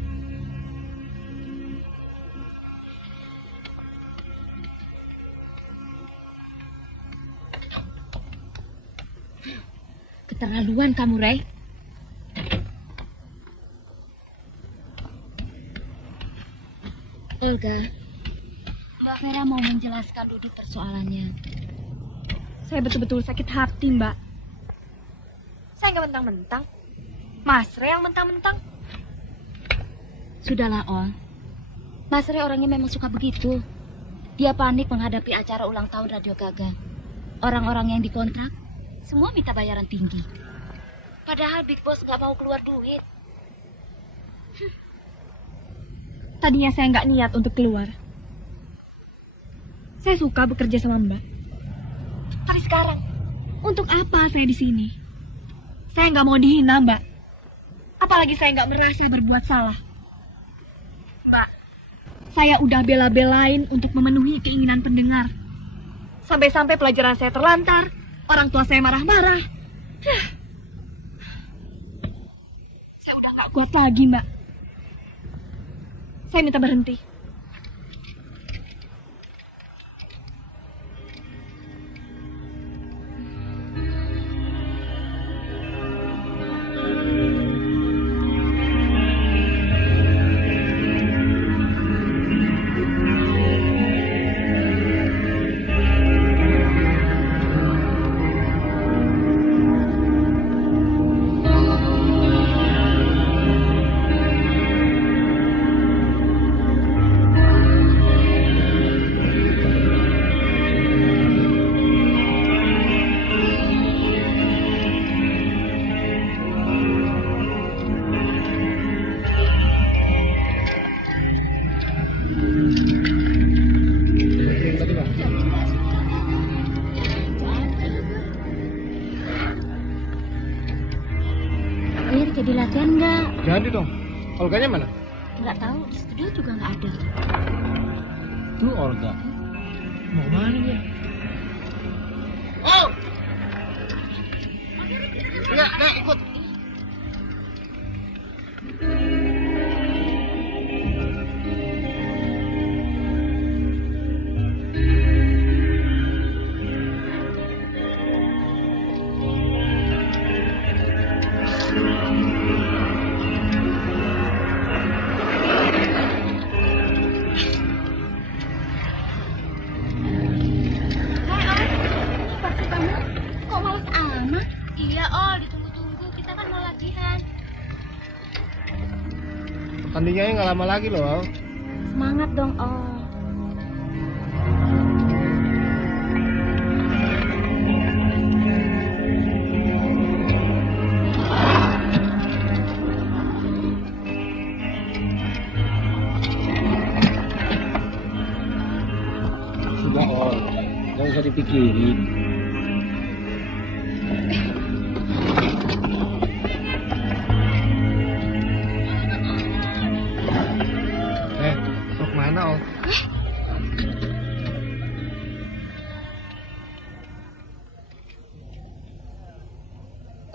Keterlaluan kamu, Ray. Olga, Mbak Vera mau menjelaskan dulu persoalannya. Saya betul-betul sakit hati, Mbak. Saya nggak mentang-mentang. Mas Ray yang mentang-mentang. Sudahlah, Ol. Mas Ray orangnya memang suka begitu. Dia panik menghadapi acara ulang tahun Radio Gaga. Orang-orang yang dikontrak, semua minta bayaran tinggi. Padahal Big Boss nggak mau keluar duit. Tadinya saya nggak niat untuk keluar. Saya suka bekerja sama Mbak. Tapi sekarang, untuk apa saya di sini? Saya nggak mau dihina, Mbak. Apalagi saya nggak merasa berbuat salah. Mbak, saya udah bela-belain untuk memenuhi keinginan pendengar. Sampai-sampai pelajaran saya terlantar, orang tua saya marah-marah. Saya udah nggak kuat lagi, Mbak. Saya minta berhenti. Jadi latihan nggak? Jadi dong. Olganya mana? Nggak tahu, di studio juga nggak ada. Tuh Olga. Mau kemana dia? Oh! Nggak, ikut. Kok malas amat? Iya, Ol, ditunggu-tunggu. Kita kan mau latihan. Tandingannya nggak lama lagi loh. Semangat dong, Oh. Sudah Ol, nggak usah dipikirin. Mau kemana, Ol?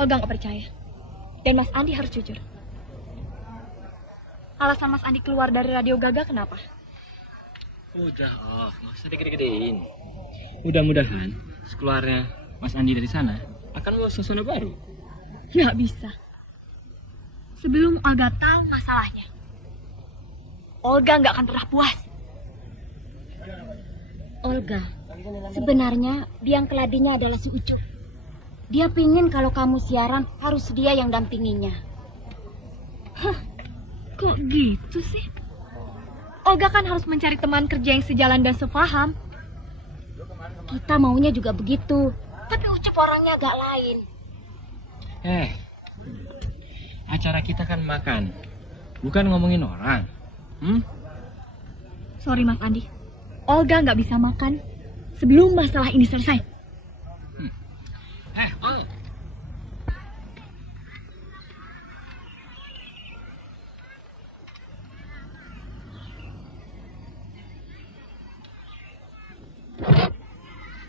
Olga nggak percaya. Dan Mas Andi harus jujur. Alasan Mas Andi keluar dari Radio Gaga kenapa? Udah, nggak usah digede-gedein. Mudah-mudahan sekeluarnya Mas Andi dari sana akan bawa suasana baru. Nggak bisa. Sebelum Olga tahu masalahnya, Olga nggak akan pernah puas. Olga, sebenarnya biang keladinya adalah si Ucup. Dia pingin kalau kamu siaran harus dia yang dampinginya. Kok gitu sih? Olga kan harus mencari teman kerja yang sejalan dan sepaham. Kita maunya juga begitu, tapi Ucup orangnya agak lain. Acara kita kan makan, bukan ngomongin orang. Sorry Mas Andi, Olga nggak bisa makan sebelum masalah ini selesai.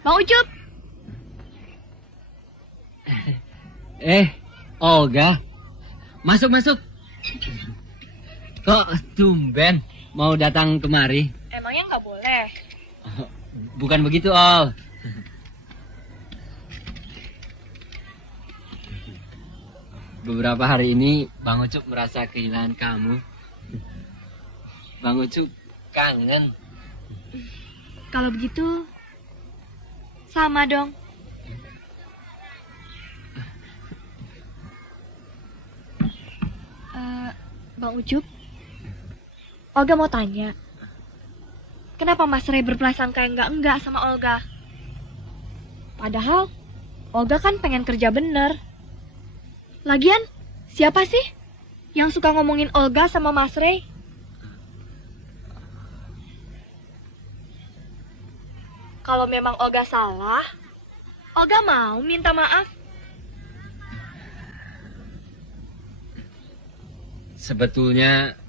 Bang Ucup. Olga. Masuk. Kok tumben mau datang kemari? Emangnya nggak boleh? Bukan begitu, Ol. Beberapa hari ini Bang Ucup merasa kehilangan kamu. Bang Ucup kangen. Kalau begitu, sama dong. Bang Ucup, Olga mau tanya, kenapa Mas Ray berprasangka enggak sama Olga? Padahal Olga kan pengen kerja bener. Lagian, siapa sih yang suka ngomongin Olga sama Mas Ray? Kalau memang Olga salah, Olga mau minta maaf. Sebetulnya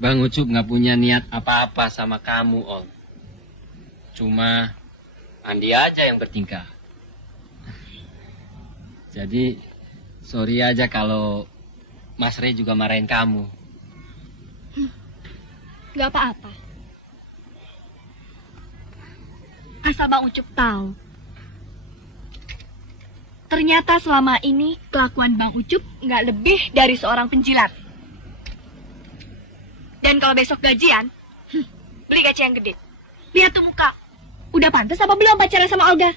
Bang Ucup nggak punya niat apa-apa sama kamu, Om. Cuma Andi aja yang bertingkah. Jadi sorry aja kalau Mas Ray juga marahin kamu. Gak apa-apa. Asal Bang Ucup tahu. Ternyata selama ini kelakuan Bang Ucup nggak lebih dari seorang penjilat. Dan kalau besok gajian, beli gaji yang gede. Lihat tuh muka. Udah pantas apa belum pacaran sama Olga?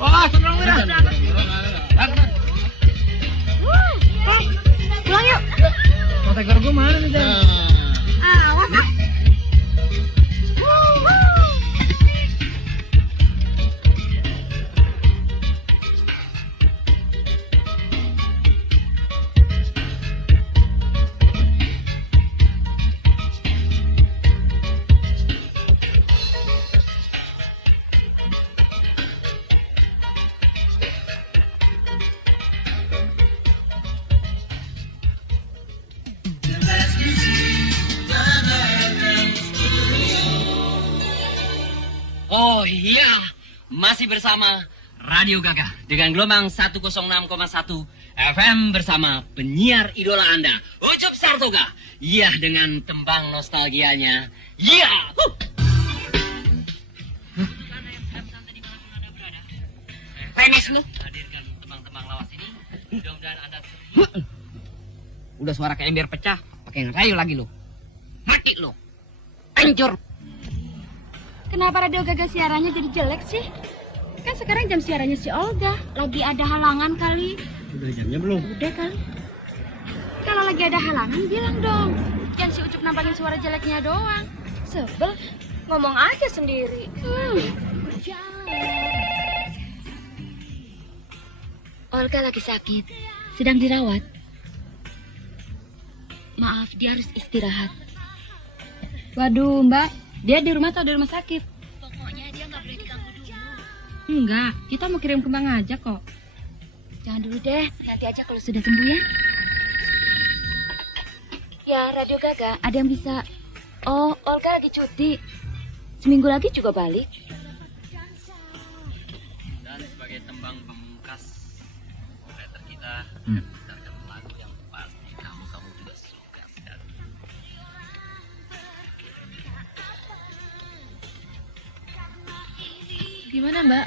Wah, senang bener. Pulang yuk. Kontak gue mana nih, Dan? Awas ah. iya, masih bersama Radio Gagah dengan gelombang 106,1 FM bersama penyiar idola Anda, Ucup Sartoga. Iya, dengan tembang nostalgianya. Iya. Penis lu. Hadirkan tembang-tembang lawas ini. Mudah-mudahan Anda udah suara kayak ember pecah, pakai ngerayu lagi lu. Mati lu. Hancur. Kenapa Radio Gagah siarannya jadi jelek sih? Kan sekarang jam siarannya si Olga. Lagi ada halangan kali. Udah jamnya belum? Udah kali. Kalau lagi ada halangan bilang dong. Jangan si Ucup nampakin suara jeleknya doang. Sebel. Ngomong aja sendiri. Olga lagi sakit, sedang dirawat. Maaf, dia harus istirahat. Waduh, Mbak. Dia di rumah atau di rumah sakit? Pokoknya dia nggak boleh diganggu dulu. Enggak, kita mau kirim kembang aja kok. Jangan dulu deh, nanti aja kalau sudah sembuh ya. Ya, Radio Gagah, ada yang bisa... Oh, Olga lagi cuti. Seminggu lagi juga balik. Dan sebagai tembang pemungkas operator kita akan mendengarkan lagu yang pasti kamu juga suka sekali. Gimana, Mbak?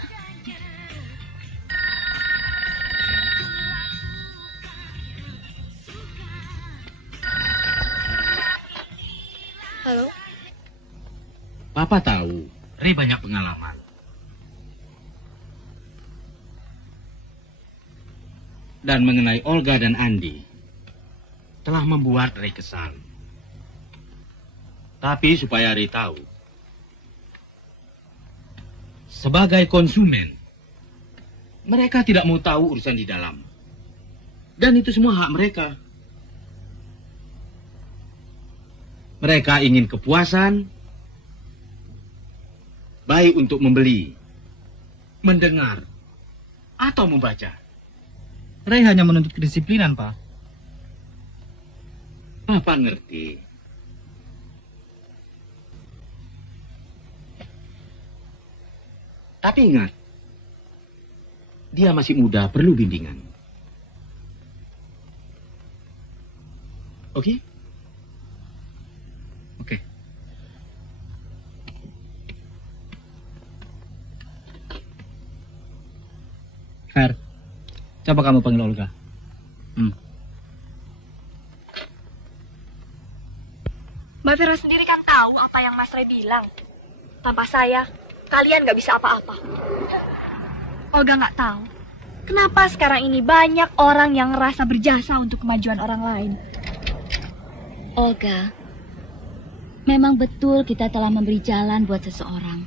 Halo? Papa tahu, Ray banyak pengalaman. Dan mengenai Olga dan Andi, telah membuat Ray kesal. Tapi supaya Ray tahu, sebagai konsumen, mereka tidak mau tahu urusan di dalam. Dan itu semua hak mereka. Mereka ingin kepuasan, baik untuk membeli, mendengar, atau membaca. Ray hanya menuntut kedisiplinan, Pak. Papa ngerti. Tapi ingat, dia masih muda, perlu bimbingan. Oke? Oke. Fer, coba kamu panggil Olga. Mbak Vera sendiri kan tahu apa yang Mas Ray bilang. Tanpa saya, kalian nggak bisa apa-apa. Olga nggak tahu. Kenapa sekarang ini banyak orang yang ngerasa berjasa untuk kemajuan orang lain. Olga, memang betul kita telah memberi jalan buat seseorang.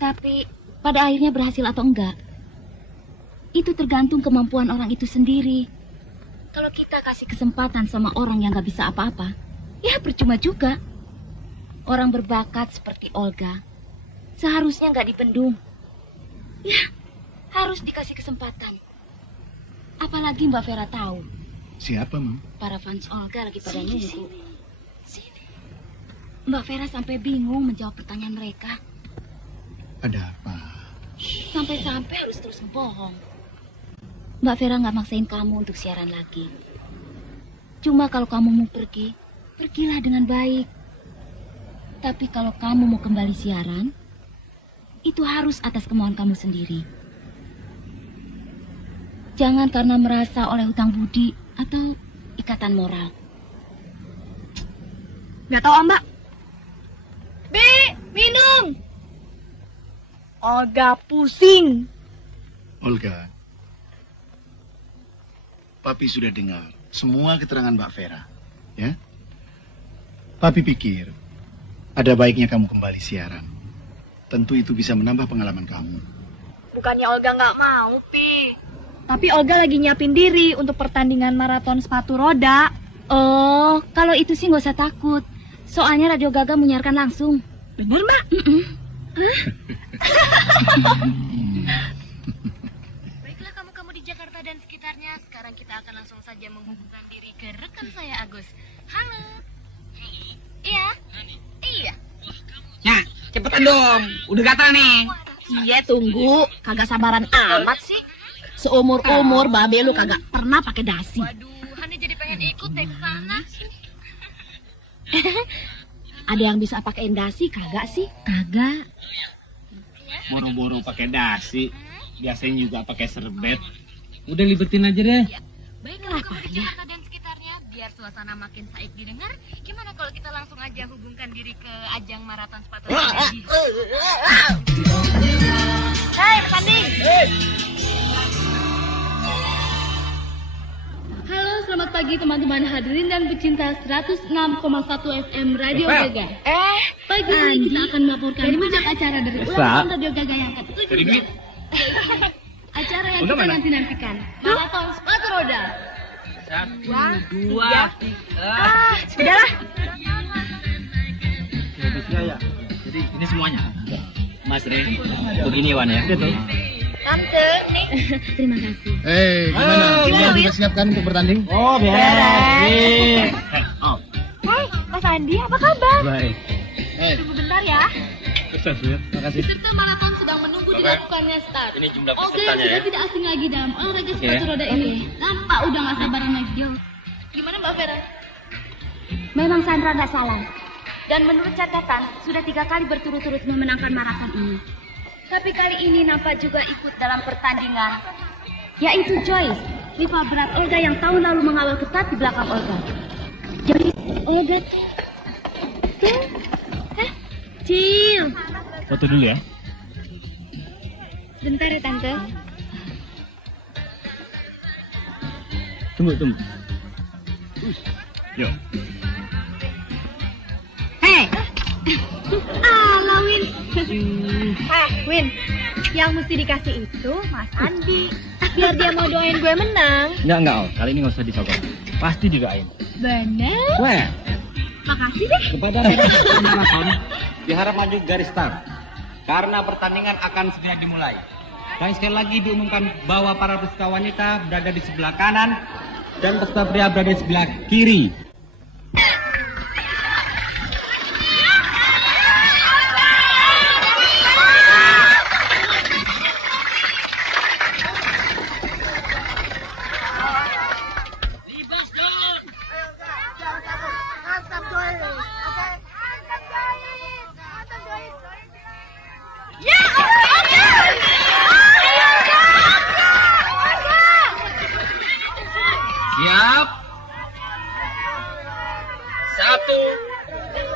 Tapi pada akhirnya berhasil atau enggak, itu tergantung kemampuan orang itu sendiri. Kalau kita kasih kesempatan sama orang yang gak bisa apa-apa, ya percuma juga. Orang berbakat seperti Olga seharusnya gak dibendung. Ya, harus dikasih kesempatan. Apalagi Mbak Vera tahu. Siapa, Mam? Para fans Olga lagi pada nunggu. Mbak Vera sampai bingung menjawab pertanyaan mereka. Ada apa? Sampai-sampai harus terus bohong. Mbak Vera nggak maksain kamu untuk siaran lagi. Cuma kalau kamu mau pergi, pergilah dengan baik. Tapi kalau kamu mau kembali siaran, itu harus atas kemauan kamu sendiri. Jangan karena merasa oleh hutang budi atau ikatan moral. Nggak tahu, Mbak. Bi, minum. Olga pusing. Olga, Papi sudah dengar semua keterangan Mbak Vera, ya? Papi pikir ada baiknya kamu kembali siaran. Tentu itu bisa menambah pengalaman kamu. Bukannya Olga nggak mau, Pi. Tapi Olga lagi nyiapin diri untuk pertandingan maraton sepatu roda. Oh, kalau itu sih nggak usah takut. Soalnya Radio Gagah menyiarkan langsung. Bener, Mbak? Baiklah kamu di Jakarta dan sekitarnya. Sekarang kita akan langsung saja menghubungkan diri ke rekan saya Agus. Halo. Iya. Iya. Nah, cepet cepetan dong. Udah gatal nih. Iya tunggu, kagak sabaran amat sih. Seumur-umur babe lu kagak pernah pakai dasi. Waduh, Hani jadi pengen ikut deh ke sana. Ada yang bisa pakai dasi kagak sih? Kagak. Boro-boro pakai dasi. Biasanya juga pakai serbet. Udah libetin aja deh. Baiklah kalau ke Jakarta dan sekitarnya, biar suasana makin saik didengar. Gimana kalau kita langsung aja hubungkan diri ke ajang maraton sepatu roda? Hei, Sanding. Halo, selamat pagi teman-teman hadirin dan pecinta 106,1 FM Radio Gaga. Pagi ini kita akan melaporkan puncak acara dari ulang tahun Radio Gaga yang ke-17. Acara yang kita nanti-nantikan, maraton sepatu roda. 1, 2, 3. Sudahlah. Ya. Jadi ini semuanya. Mas Re, begini Wan ya. Tante, nih. Terima kasih. Gimana? Sudah dipersiapkan untuk bertanding? Oh, beres. Hai, Mas Andi, apa kabar? Baik. Tunggu bentar ya. Terima kasih. Peserta maraton sedang menunggu dilakukannya start. Ini jumlah Oke, pesertanya sudah ya. tidak asing lagi dalam olahraga sepatu roda ini. Nampak udah gak sabaran lagi, Jo. Gimana Mbak Vera? Memang Sandra nggak salah. Dan menurut catatan, sudah 3 kali berturut-turut memenangkan maraton ini. Tapi kali ini nampak juga ikut dalam pertandingan, yaitu Joyce, rival berat Olga yang tahun lalu mengawal ketat di belakang Olga. Joyce, Olga tuh, Cil. Foto dulu ya. Bentar ya Tante. Tunggu. Yuk. Hei, Win. Win, yang mesti dikasih itu Mas Andi. Biar dia mau doain gue menang. Enggak, Om. Kali ini nggak usah disogok. Pasti didoain. Bener. Weh, Makasih deh. kepada maraton diharap maju garis start karena pertandingan akan segera dimulai. Dan sekali lagi diumumkan bahwa para peserta wanita berada di sebelah kanan dan peserta pria berada di sebelah kiri. Siap.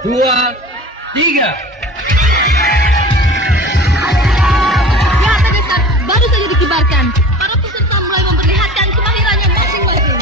1, 2, 3. Ya, tadi start baru saja dikibarkan. Para peserta mulai memperlihatkan kemahirannya masing-masing.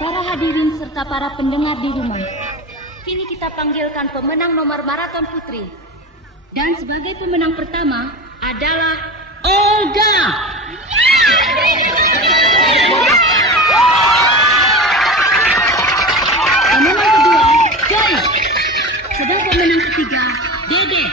Para hadirin serta para pendengar di rumah, kini kita panggilkan pemenang nomor maraton putri. Dan sebagai pemenang pertama adalah Olga. Pemenang kedua, Joyce. Sedang pemenang ketiga, Dede.